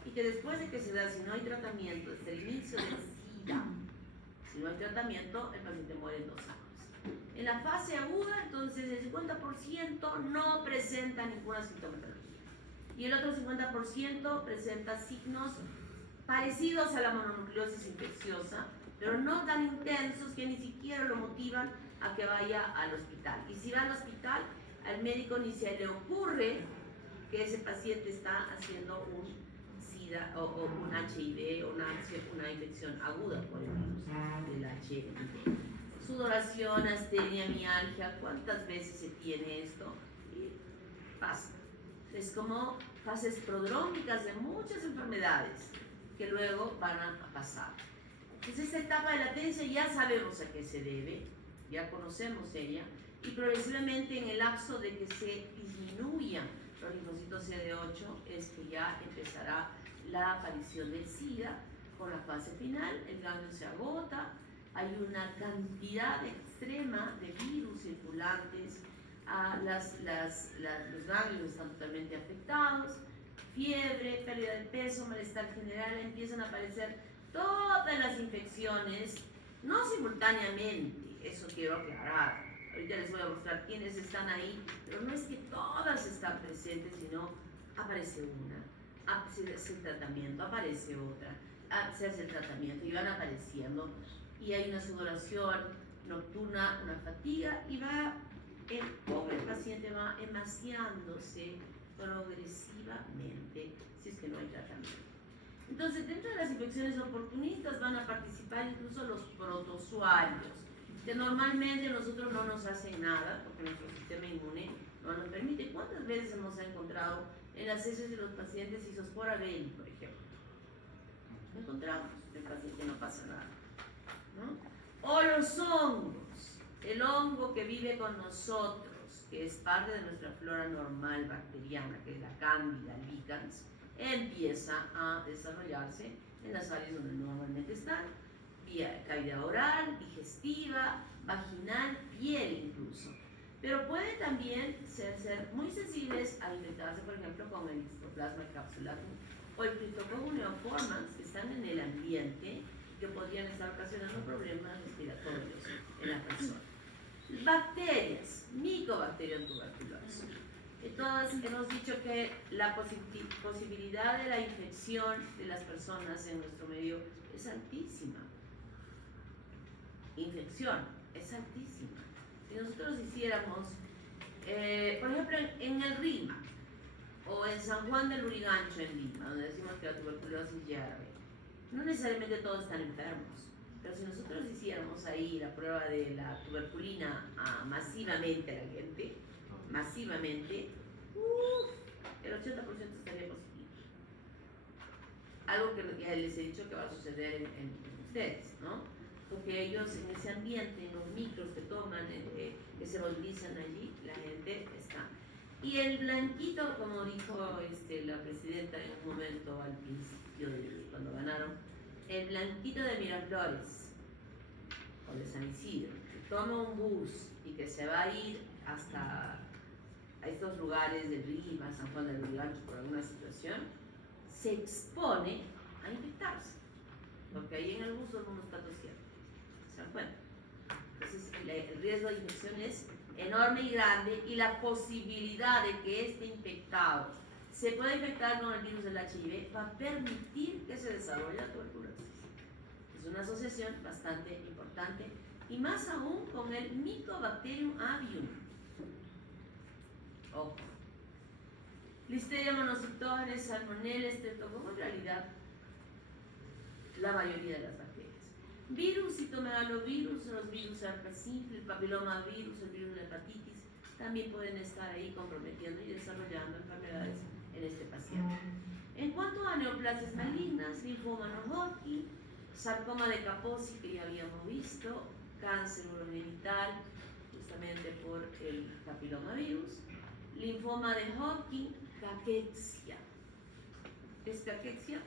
Y que después de que se da, si no hay tratamiento, desde el inicio del SIDA, si no hay tratamiento, el paciente muere en 2 años. En la fase aguda, entonces el 50% no presenta ninguna sintomatología. Y el otro 50% presenta signos parecidos a la mononucleosis infecciosa, pero no tan intensos que ni siquiera lo motivan a que vaya al hospital. Y si va al hospital, al médico ni se le ocurre que ese paciente está haciendo un SIDA o un HIV o una infección aguda por el virus del HIV. Sudoración, astenia, mialgia, ¿cuántas veces se tiene esto? Y pasa. Es como fases prodrómicas de muchas enfermedades que luego van a pasar. Entonces esta etapa de latencia ya sabemos a qué se debe, ya conocemos ella, y progresivamente en el lapso de que se disminuyan los linfocitos CD8 es que ya empezará la aparición del SIDA con la fase final, el ganglio se agota, hay una cantidad extrema de virus circulantes, los ganglios están totalmente afectados, fiebre, pérdida de peso, malestar general, empiezan a aparecer todas las infecciones, no simultáneamente, eso quiero aclarar. Ahorita les voy a mostrar quiénes están ahí, pero no es que todas están presentes, sino aparece una, se hace el tratamiento, aparece otra, se hace el tratamiento y van apareciendo. Y hay una sudoración nocturna, una fatiga y el pobre paciente va emaciándose progresivamente si es que no hay tratamiento. Entonces, dentro de las infecciones oportunistas van a participar incluso los protozoarios, que normalmente nosotros no nos hacen nada porque nuestro sistema inmune no nos permite. ¿Cuántas veces hemos encontrado en las heces de los pacientes Isospora belli, por ejemplo? Encontramos, el paciente no pasa nada, ¿no? O los hongos, el hongo que vive con nosotros, que es parte de nuestra flora normal bacteriana, que es la Candida albicans, empieza a desarrollarse en las áreas donde normalmente están, vía cavidad oral, digestiva, vaginal, piel incluso. Pero pueden también ser muy sensibles a infectarse, por ejemplo, con el Histoplasma capsulatum o el Cryptococcus neoformans, que están en el ambiente, que podrían estar ocasionando problemas respiratorios en la persona. Bacterias, Mycobacterium tuberculosis. Todas hemos dicho que la posibilidad de la infección de las personas en nuestro medio es altísima. Infección es altísima. Si nosotros hiciéramos, por ejemplo, en el RIMA o en San Juan del Lurigancho en Lima, donde decimos que la tuberculosis es grave, no necesariamente todos están enfermos, pero si nosotros hiciéramos ahí la prueba de la tuberculina masivamente a la gente, masivamente, el 80% estaría positivo. Algo que ya les he dicho que va a suceder en ustedes, ¿no? Porque ellos en ese ambiente, en los micros que toman, que se movilizan allí, la gente está. Y el blanquito, como dijo la presidenta en un momento al principio, cuando ganaron, el blanquito de Miraflores o de San Isidro, que toma un bus y que se va a ir hasta a estos lugares de Lima, San Juan del Lurigancho, por alguna situación, se expone a infectarse, porque ahí en el bus todo el mundo está tosiendo. ¿Se dan cuenta? Entonces el riesgo de infección es enorme y grande, y la posibilidad de que este infectado se pueda infectar con el virus del HIV va a permitir que se desarrolle la tuberculosis. Es una asociación bastante importante, y más aún con el Mycobacterium avium. Ojo. Listeria monocytogenes, Salmonella, Streptococcus, en realidad la mayoría de las bacterias. Virus, citomegalovirus, los virus herpes simple, el papilomavirus, el virus de la hepatitis, también pueden estar ahí comprometiendo y desarrollando enfermedades en este paciente. En cuanto a neoplasias malignas, linfoma no Hodgkin, sarcoma de Kaposi, que ya habíamos visto, cáncer urogenital, justamente por el papilomavirus, linfoma de Hodgkin, caquexia. ¿Qué es caquexia?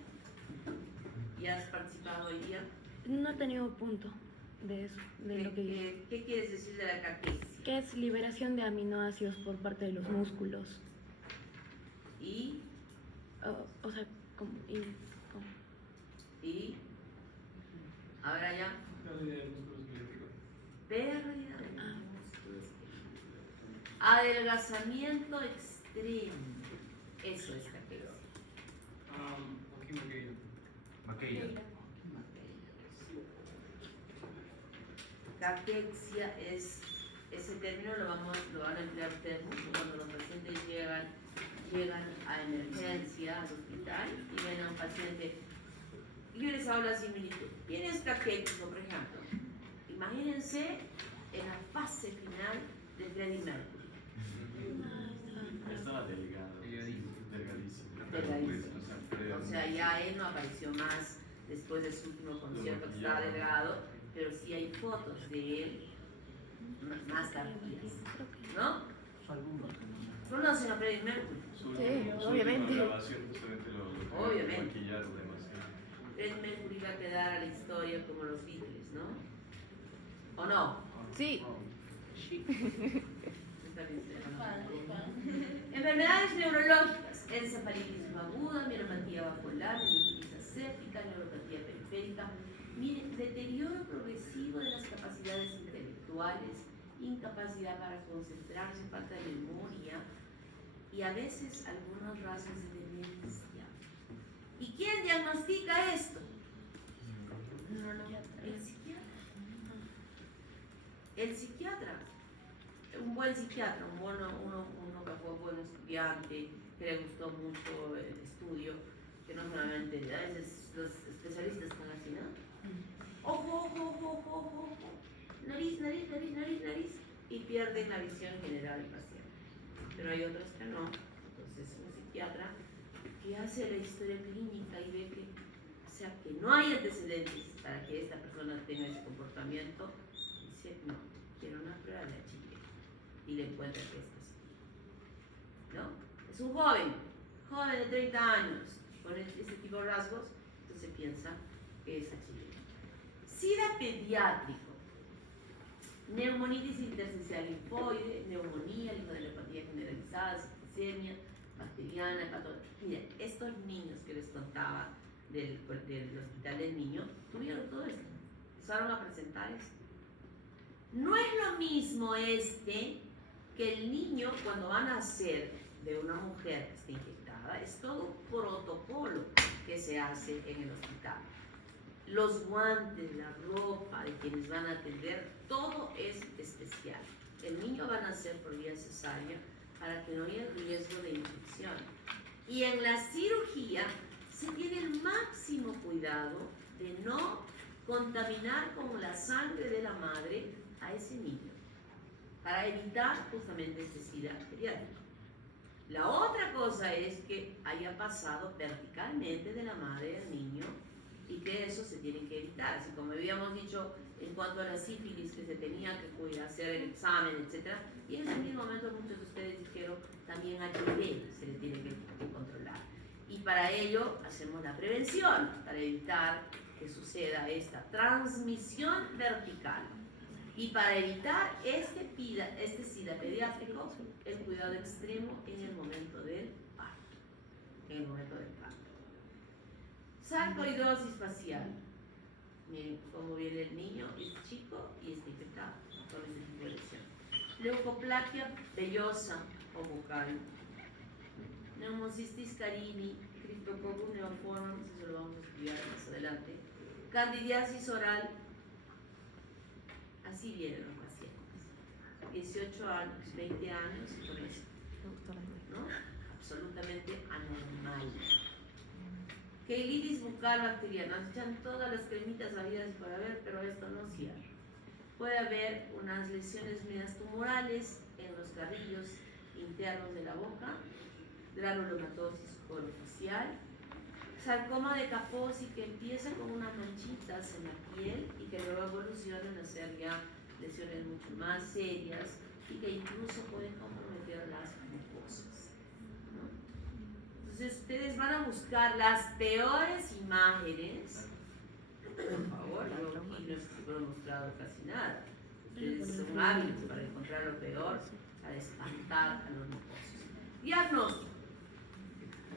¿Ya has participado hoy día? No he tenido punto de eso, de lo que... ¿Qué quieres decir de la caquexia? Que es liberación de aminoácidos por parte de los músculos. Y O sea, como... y ahora ya Pérdida de músculos esqueléticos. pérdida de músculos esqueléticos. Adelgazamiento extremo, eso es caquexia. Joaquín Maqueira. Maqueira. caquexia es, ese término lo van a emplear ustedes mucho cuando los pacientes llegan a emergencia, al hospital, y ven a un paciente. Yo les hablo así, tienes caquexia, por ejemplo. Imagínense en la fase final de Freddie Mercury. Estaba delgado. Delgadísimo. Delgadísimo. O sea, ya él no apareció más después de su último concierto que estaba delgado, pero sí hay fotos de él más tardías, ¿no? ¿Conocen a Freddie Mercury? Su obviamente. última grabación justamente lo Obviamente. maquillaron demasiado. Freddie Mercury va a quedar a la historia como los Beatles, ¿no? ¿O no? Sí. Enfermedades neurológicas, encefalitis aguda, mielopatía vascular, meningitis aséptica, neuropatía periférica, deterioro progresivo de las capacidades intelectuales, incapacidad para concentrarse, falta de memoria y a veces algunos rasgos de demencia. ¿Y quién diagnostica esto? El psiquiatra. El psiquiatra. Un buen psiquiatra, uno que fue buen estudiante, que le gustó mucho el estudio, que no solamente, a veces los especialistas están así, ¿no? Ojo, ojo, ojo, ojo, ojo, ojo. Nariz, nariz, nariz, nariz, nariz, y pierden la visión general del paciente. Pero hay otros que no. Entonces, un psiquiatra que hace la historia clínica y ve que, o sea, que no hay antecedentes para que esta persona tenga ese comportamiento, dice, no, quiero una prueba de HIV. Y le encuentra que es así, ¿no? Es un joven de 30 años, con este tipo de rasgos, entonces piensa que es HIV. SIDA pediátrico, neumonitis intersticial linfoide, neumonía, linfodenopatía generalizada, septicemia, bacteriana, hepatología. Miren, estos niños que les contaba del hospital del niño, tuvieron todo esto, empezaron a presentar esto. No es lo mismo que el niño cuando va a nacer de una mujer que está infectada, es todo un protocolo que se hace en el hospital. Los guantes, la ropa de quienes van a atender, todo es especial. El niño va a nacer por vía cesárea para que no haya riesgo de infección. Y en la cirugía se tiene el máximo cuidado de no contaminar con la sangre de la madre a ese niño, para evitar justamente este SIDA pediátrico. La otra cosa es que haya pasado verticalmente de la madre al niño y que eso se tiene que evitar. Así como habíamos dicho en cuanto a la sífilis, que se tenía que hacer el examen, etc. Y en ese mismo momento muchos de ustedes dijeron también HIV se le tiene que controlar. Y para ello hacemos la prevención, para evitar que suceda esta transmisión vertical. Y para evitar este SIDA pediátrico, el cuidado extremo en el momento del parto. Sarcoidosis facial. Miren cómo viene el niño, es chico y está infectado con este tipo de lesión. Leucoplaquia vellosa o bucal. Neumocistis carini, Cryptococcus neoformans, eso lo vamos a estudiar más adelante. Candidiasis oral. Así vienen los pacientes. 18 años, 20 años, con esto, ¿no? Absolutamente anormal. Keilitis bucal bacteriana, nos echan todas las cremitas habidas y por haber, pero esto no cierra. Puede haber unas lesiones medias tumorales en los carrillos internos de la boca, granulomatosis orofacial, sarcoma de Kaposi que empieza con unas manchitas en la piel y que luego evolucionan a ser ya lesiones mucho más serias y que incluso pueden comprometer las mucosas, ¿no? Entonces ustedes van a buscar las peores imágenes. Por favor, yo aquí no he mostrado casi nada. Ustedes son hábiles para encontrar lo peor, para espantar a los mucosos. Diagnóstico.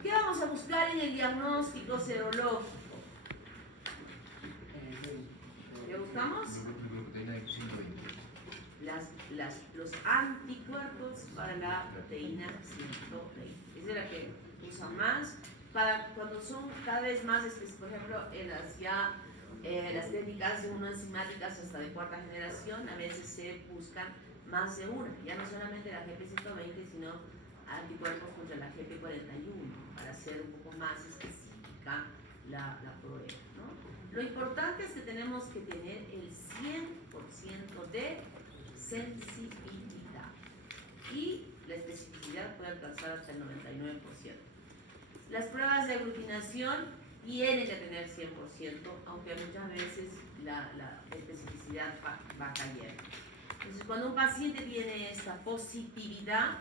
¿Qué vamos a buscar en el diagnóstico serológico? ¿Qué buscamos? Los anticuerpos para la proteína 120. Esa es la que usan más cuando son cada vez más específicas. Por ejemplo, en las ya Las técnicas inmunoenzimáticas hasta de cuarta generación a veces se buscan más de una, ya no solamente la GP120, sino anticuerpos contra la GP41, para ser un poco más específica la prueba, ¿no? Lo importante es que tenemos que tener el 100% de sensibilidad y la especificidad puede alcanzar hasta el 99%. Las pruebas de aglutinación tienen que tener 100%, aunque muchas veces la especificidad va cayendo. Entonces, cuando un paciente tiene esta positividad,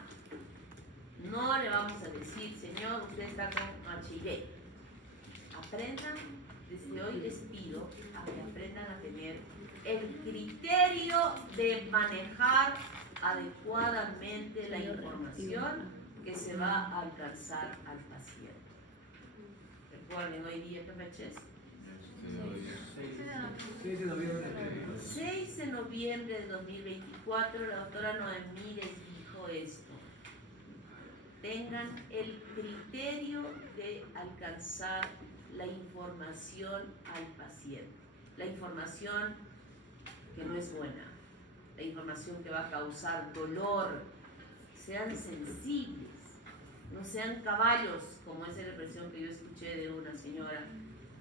no le vamos a decir, señor, usted está con HIV. Aprendan, desde hoy les pido a que aprendan a tener el criterio de manejar adecuadamente la información que se va a alcanzar al paciente. Recuerden, hoy día, ¿qué fecha es? 6 de noviembre. 6 de noviembre de 2024, la doctora Noemí les dijo esto. Tengan el criterio de alcanzar la información al paciente. La información que no es buena, la información que va a causar dolor. Sean sensibles, no sean caballos, como esa expresión que yo escuché de una señora.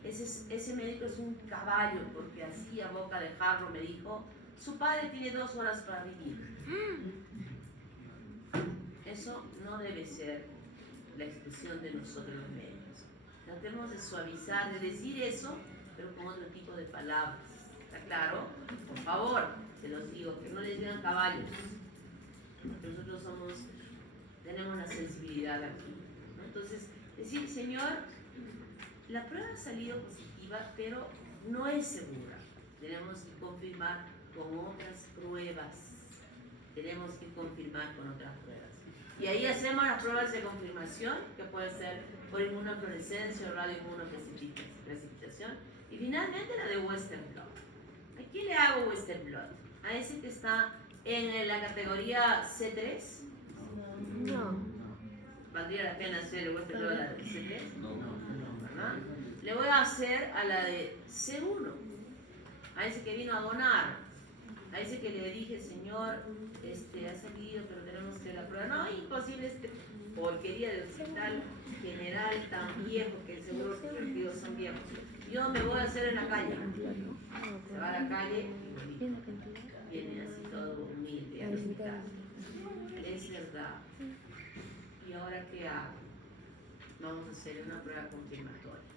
Ese médico es un caballo, porque así a boca de jarro me dijo, su padre tiene 2 horas para vivir. Eso no debe ser la expresión de nosotros los médicos. Tratemos de suavizar, de decir eso, pero con otro tipo de palabras. ¿Está claro? Por favor, se los digo, que no les digan caballos. Nosotros tenemos la sensibilidad aquí, ¿no? Entonces, decir, señor, la prueba ha salido positiva, pero no es segura. Tenemos que confirmar con otras pruebas. Tenemos que confirmar con otras pruebas. Y ahí hacemos las pruebas de confirmación, que puede ser por inmunofluorescencia o radioprecipitación. Y finalmente la de Western blot. ¿A quién le hago Western blot? ¿A ese que está en la categoría C3? No. ¿Valdría la pena hacer el Western blot a la de C3? No, ¿verdad? Le voy a hacer a la de C1, a ese que vino a donar, a ese que le dije, señor, ha salido, pero tenemos que la prueba. No, imposible, porquería de hospital general tan viejo, que seguro que los partidos son viejos. Yo me voy a hacer en la calle. Se va a la calle y viene así todo humilde al hospital. Es verdad. ¿Y ahora qué hago? Vamos a hacer una prueba confirmatoria.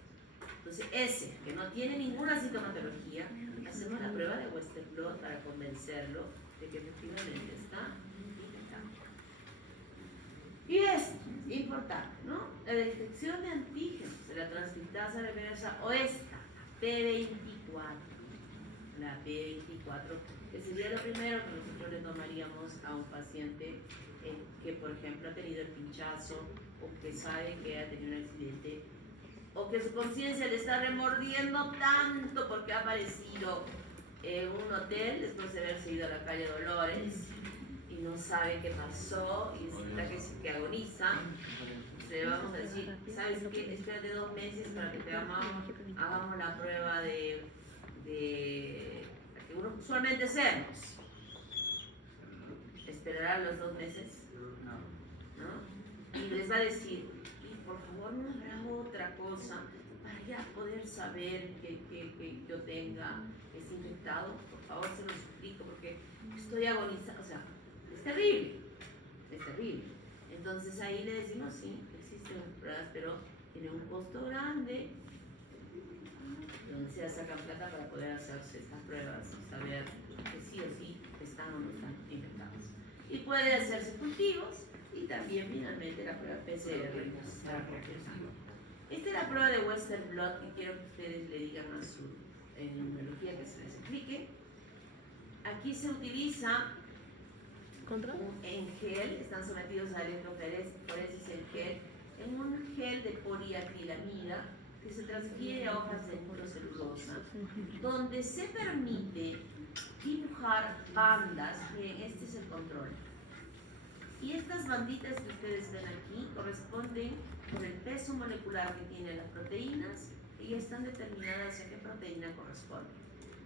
Entonces, ese que no tiene ninguna sintomatología, hacemos la prueba de Western blot para convencerlo de que efectivamente está infectado. Y esto, importante, ¿no? La detección de antígenos de la transcriptasa reversa o esta, P24. La P24, que sería lo primero que nosotros le tomaríamos a un paciente que, por ejemplo, ha tenido el pinchazo o que sabe que ha tenido un accidente o que su conciencia le está remordiendo tanto porque ha aparecido en un hotel después de haberse ido a la calle Dolores y no sabe qué pasó y está que agoniza. Le vamos a decir, ¿sabes qué? Espérate 2 meses para que te hagamos la prueba de la que uno usualmente hacemos. ¿Esperará los 2 meses? ¿No? Y les va a decir, por favor, no habrá otra cosa para ya poder saber que yo tenga este infectado. Por favor, se lo suplico porque estoy agonizando. O sea, es terrible. Es terrible. Entonces ahí le decimos, sí, existen pruebas, pero tiene un costo grande, donde se sacan plata para poder hacerse estas pruebas y saber que sí o sí están o no están infectados. Y puede hacerse cultivos y también finalmente la prueba PCR para confirmar. Esta es la prueba de Western blot que quiero que ustedes le digan a su inmunología que se les explique. Aquí se utiliza en gel, están sometidos a electroforesis en gel, en un gel de poliacrilamida que se transfiere a hojas de murocelulosa, donde se permite dibujar bandas. Miren, este es el control. Y estas banditas que ustedes ven aquí corresponden por el peso molecular que tienen las proteínas y ya están determinadas a qué proteína corresponde.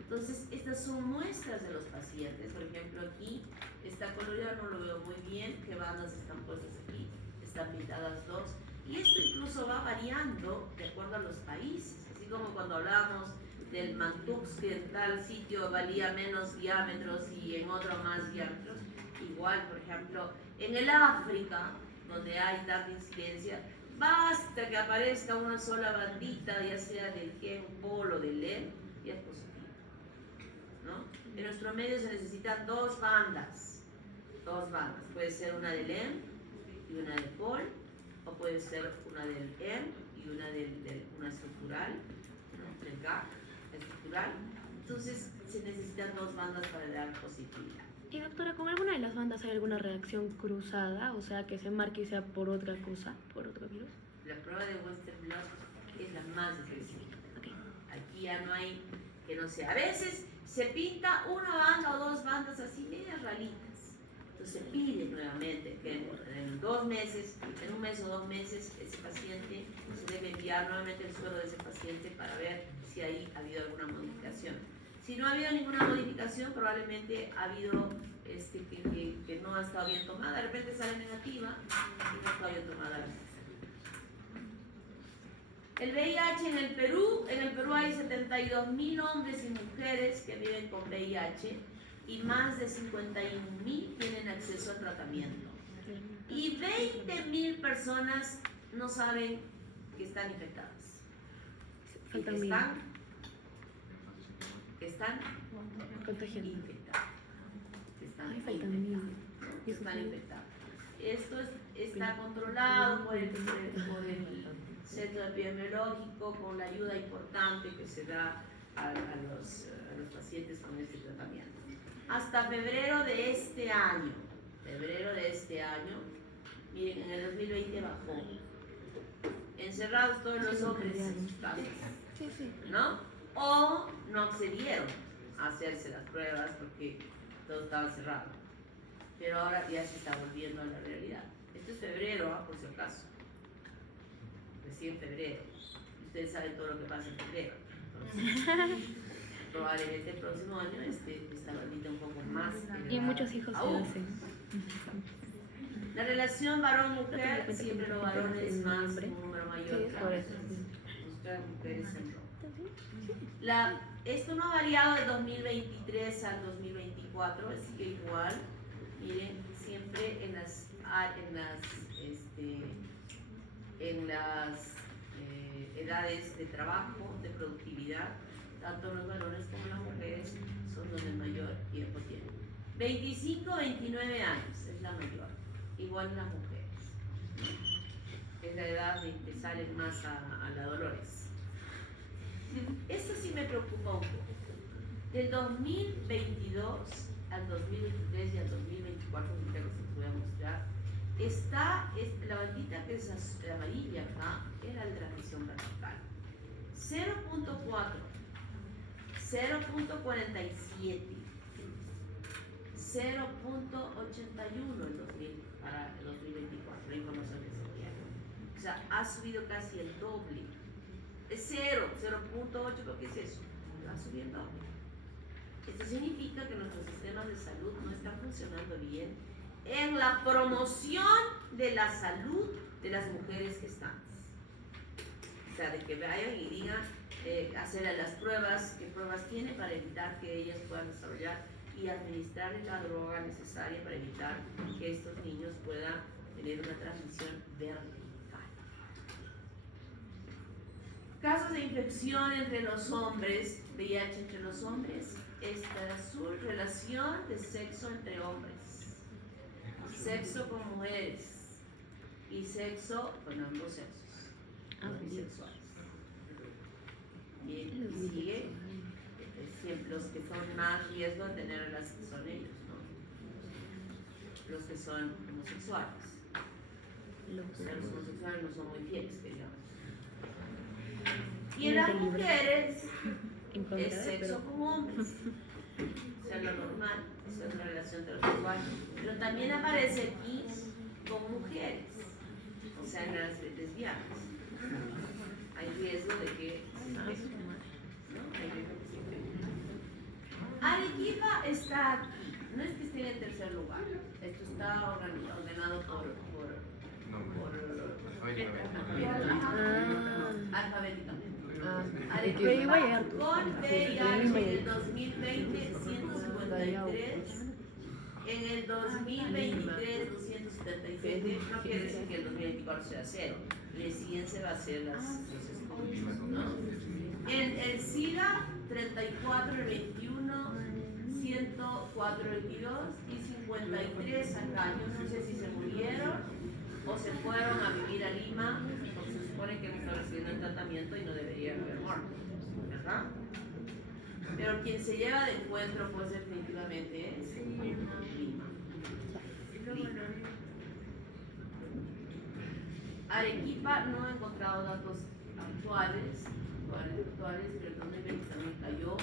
Entonces, estas son muestras de los pacientes. Por ejemplo, aquí está colorido, no lo veo muy bien, qué bandas están puestas aquí, están pintadas dos. Y esto incluso va variando de acuerdo a los países. Así como cuando hablábamos del Mantux, que en tal sitio valía menos diámetros y en otro más diámetros. Igual, por ejemplo, en el África, donde hay tanta incidencia, basta que aparezca una sola bandita, ya sea del gen pol o del LED, y es positivo, ¿no? En nuestro medio se necesitan dos bandas, puede ser una del EM y una del pol, o puede ser una del EM y una estructural, ¿no? Del GAC estructural. Entonces se necesitan dos bandas para dar positividad. Y doctora, ¿con alguna de las bandas hay alguna reacción cruzada? O sea, que se marque y sea por otra cosa, por otro virus. La prueba de Western blot es la más difícil. Okay. Aquí ya no hay que no sea. A veces se pinta una banda o dos bandas así medias raritas. Entonces se pide nuevamente que en 2 meses, en 1 mes o 2 meses, ese paciente se debe enviar nuevamente el suero de ese paciente para ver si ahí ha habido alguna modificación. Si no ha habido ninguna modificación, probablemente ha habido que no ha estado bien tomada. De repente sale negativa y no está bien tomada la muestra. El VIH en el Perú hay 72.000 hombres y mujeres que viven con VIH y más de 51.000 tienen acceso al tratamiento. Y 20.000 personas no saben que están infectadas. Y Faltan que mil. están Contagiando. infectadas. Que están Ay, faltan infectadas. mil. Que están infectadas. Esto está controlado por el centro epidemiológico con la ayuda importante que se da a los pacientes con este tratamiento. Hasta febrero de este año, miren, en el 2020 bajó. Encerrados todos los hombres en sus casas, Sí, sí. ¿no? O no accedieron a hacerse las pruebas porque todo estaba cerrado. Pero ahora ya se está volviendo a la realidad. Esto es febrero, por si acaso. Recién febrero. Ustedes saben todo lo que pasa en febrero. Entonces, probablemente el próximo año esta bandita un poco más elevada. Y muchos hijos se aún. hacen. La relación varón-mujer, siempre los varones más, hombre. un número mayor Sí, que por eso. las mujeres en rojo. Esto no ha variado de 2023 al 2024, sigue igual. Miren, siempre en las edades de trabajo, de productividad, tanto los varones como las mujeres son donde mayor tiempo tienen. 25 29 años es la mayor, igual las mujeres. Es la edad en que salen más a la Dolores. Esto sí me preocupa un poco. Del 2022 al 2023 y al 2024, que les voy a mostrar, está la bandita que es amarilla acá, era la transmisión vertical. 0.4, 0.47, 0.81 para el 2024, la información que se tiene. O sea, ha subido casi el doble. Es 0.8, ¿pero qué es eso? Va subiendo. Esto significa que nuestros sistemas de salud no están funcionando bien en la promoción de la salud de las mujeres gestantes. O sea, de que vayan y digan, hacer las pruebas, qué pruebas tiene para evitar que ellas puedan desarrollar y administrarles la droga necesaria para evitar que estos niños puedan tener una transmisión vertical. Casos de infección entre los hombres, VIH entre los hombres, esta azul, relación de sexo entre hombres, sexo con mujeres y sexo con ambos sexos, bisexuales. Bien, y sigue, siempre los que son más riesgo de tener relaciones son ellos, ¿no? Los que son homosexuales. O sea, los homosexuales no son muy fieles, que digamos. Y en las mujeres es sexo con hombres, o sea, lo normal, eso es una relación heterosexual, pero también aparece aquí con mujeres, o sea, en las lesbianas. Hay riesgo de que Arequipa está aquí, no es que esté en tercer lugar, esto está ordenado por alfabéticamente. Pero iba a llegar tú. Con VIH en el 2020, 153. En el 2023, 277. No quiere decir que el 2024 sea cero. Recién se va a hacer los estudios, ¿no? En el SIDA, 34 el 21, 104 el 22 y 53 acá. Yo no sé si se murieron o se fueron a vivir a Lima, porque se supone que están recibiendo el tratamiento y no deberían haber muerto, ¿verdad? Pero quien se lleva de encuentro, pues definitivamente es Lima. Arequipa no he encontrado datos actuales, pero el 2020 también cayó,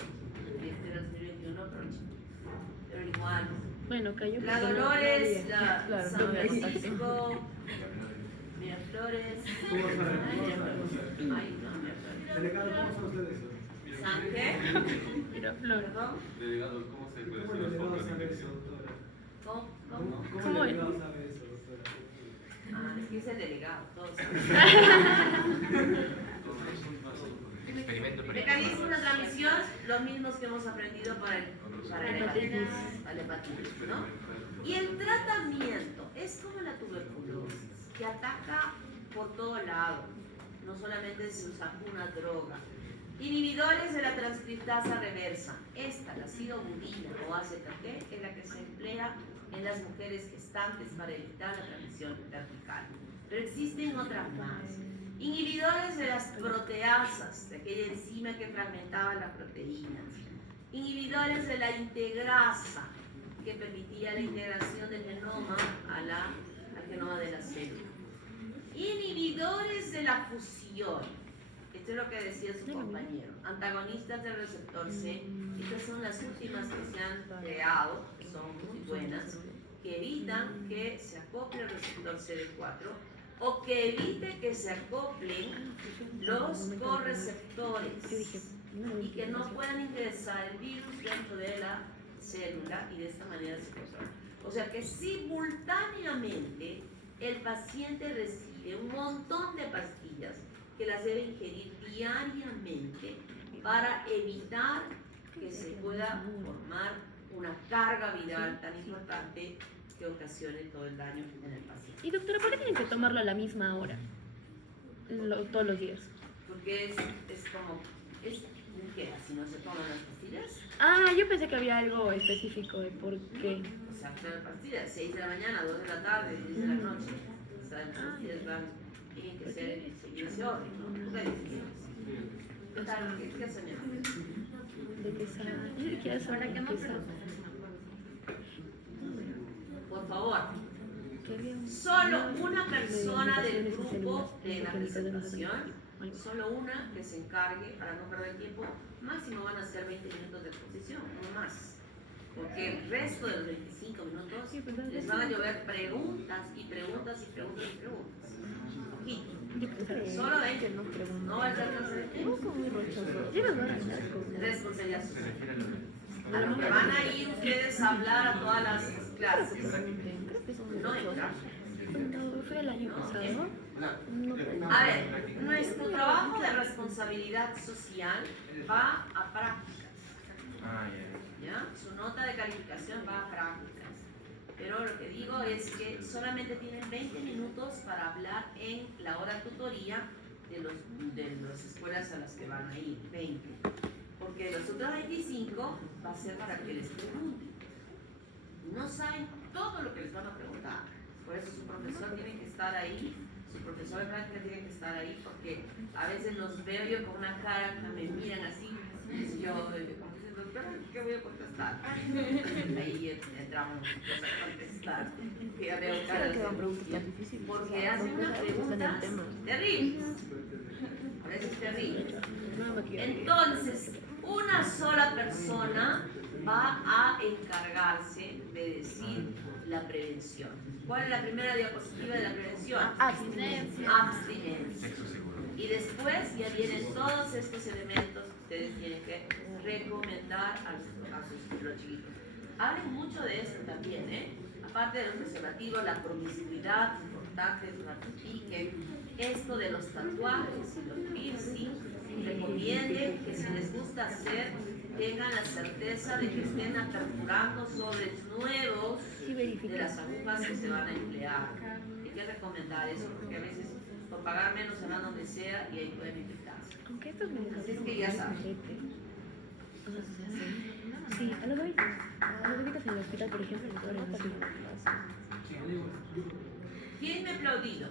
este era el 2021, pero igual. Bueno, cayó. La porque no Dolores, había. la Claro, San no había contacto. Francisco, Miraflores. ¿Cómo saben? Ay, ¿Cómo Miraflores. saben? Ay, no, Miraflores. Delegado, ¿cómo sabe usted eso? ¿San qué? Miraflores. ¿Perdón? Delegado, ¿cómo se puede ¿Cómo hacer el las delegado compras de sabe eso, infección? doctora? ¿Cómo? ¿Cómo ¿Cómo el es? delegado sabe eso, doctora? Ah, es que es el delegado, todos saben. Experimento Mecanismo de transmisión, los mismos que hemos aprendido para la hepatitis, ¿no? Y el tratamiento es como la tuberculosis, que ataca por todo lado, no solamente se usa una droga. Inhibidores de la transcriptasa reversa. Esta, la sidobudina o AZT, es la que se emplea en las mujeres gestantes para evitar la transmisión vertical. Pero existen otras más. Inhibidores de las proteasas, de aquella enzima que fragmentaba las proteínas. Inhibidores de la integrasa, que permitía la integración del genoma al genoma de la célula. Inhibidores de la fusión. Esto es lo que decía su compañero. Antagonistas del receptor C. Estas son las últimas que se han creado, que son muy buenas, que evitan que se acople el receptor CD4 o que evite que se acoplen los correceptores y que no puedan ingresar el virus dentro de la célula y de esta manera se controla. O sea que simultáneamente el paciente recibe un montón de pastillas que las debe ingerir diariamente para evitar que se pueda formar una carga viral tan importante que ocasione todo el daño en el paciente. Y doctora, ¿por qué tienen que tomarlo a la misma hora? Todos los días. Porque es como, ¿qué? Si no se toman las pastillas, Ah, yo pensé que había algo específico de por qué. o sea, las pastillas, 6 de la mañana, 2 de la tarde, 10 de la noche. O sea, las pastillas tienen que seguir ese orden, ¿no? ¿Qué soñamos? De que sabe. ¿Qué hace? ¿Para qué no ¿Qué se sabe? Por favor, Que había un- solo una persona del grupo de la presentación, solo una que se encargue para no perder tiempo, máximo van a ser 20 minutos de exposición, no más. Porque el resto de los 25 minutos les van a llover preguntas y preguntas y preguntas y preguntas. Ojito, solo 20, no va a alcanzar el tiempo. Yo no voy a hablar con- Responsabilidad social. A lo que van a ir ustedes a hablar a todas las clases, Creo que son no entrar. Cuando fue el año pasado, no. A ver, nuestro trabajo de responsabilidad social va a prácticas, ¿ya? Su nota de calificación va a prácticas. Pero lo que digo es que solamente tienen 20 minutos para hablar en la hora tutoría de las escuelas a las que van a ir, 20. Porque los otros 25 va a ser para que les pregunten. No saben todo lo que les van a preguntar. Por eso su profesor tiene que estar ahí, su profesor de práctica tiene que estar ahí, porque a veces los veo yo con una cara que me miran así, y yo como diciendo, "Pero, ¿qué voy a contestar?" Ahí entramos a contestar, que ya veo caras de angustia, porque hacen unas preguntas terribles, a veces terribles. Entonces, una sola persona va a encargarse de decir la prevención. ¿Cuál es la primera diapositiva de la prevención? Abstinencia. Abstinencia. Sexo seguro. Y después ya vienen todos estos elementos que ustedes tienen que recomendar a los chiquitos. Hablen mucho de esto también, ¿eh? Aparte de los preservativos, la promiscuidad, importante, no la practiquen. Esto de los tatuajes y los piercing, recomienden que si les gusta hacer, tengan la certeza de que estén aperturando sobres nuevos de las agujas que se van a emplear. Hay que recomendar eso porque a veces por pagar menos se van donde sea y ahí pueden infectarse. Aunque estos Así es que ya saben. Sí, a los bebitos. A los bebitos en el hospital, por ejemplo, les cobran así. Sí, digo, yo ¿Quién me ha aplaudido?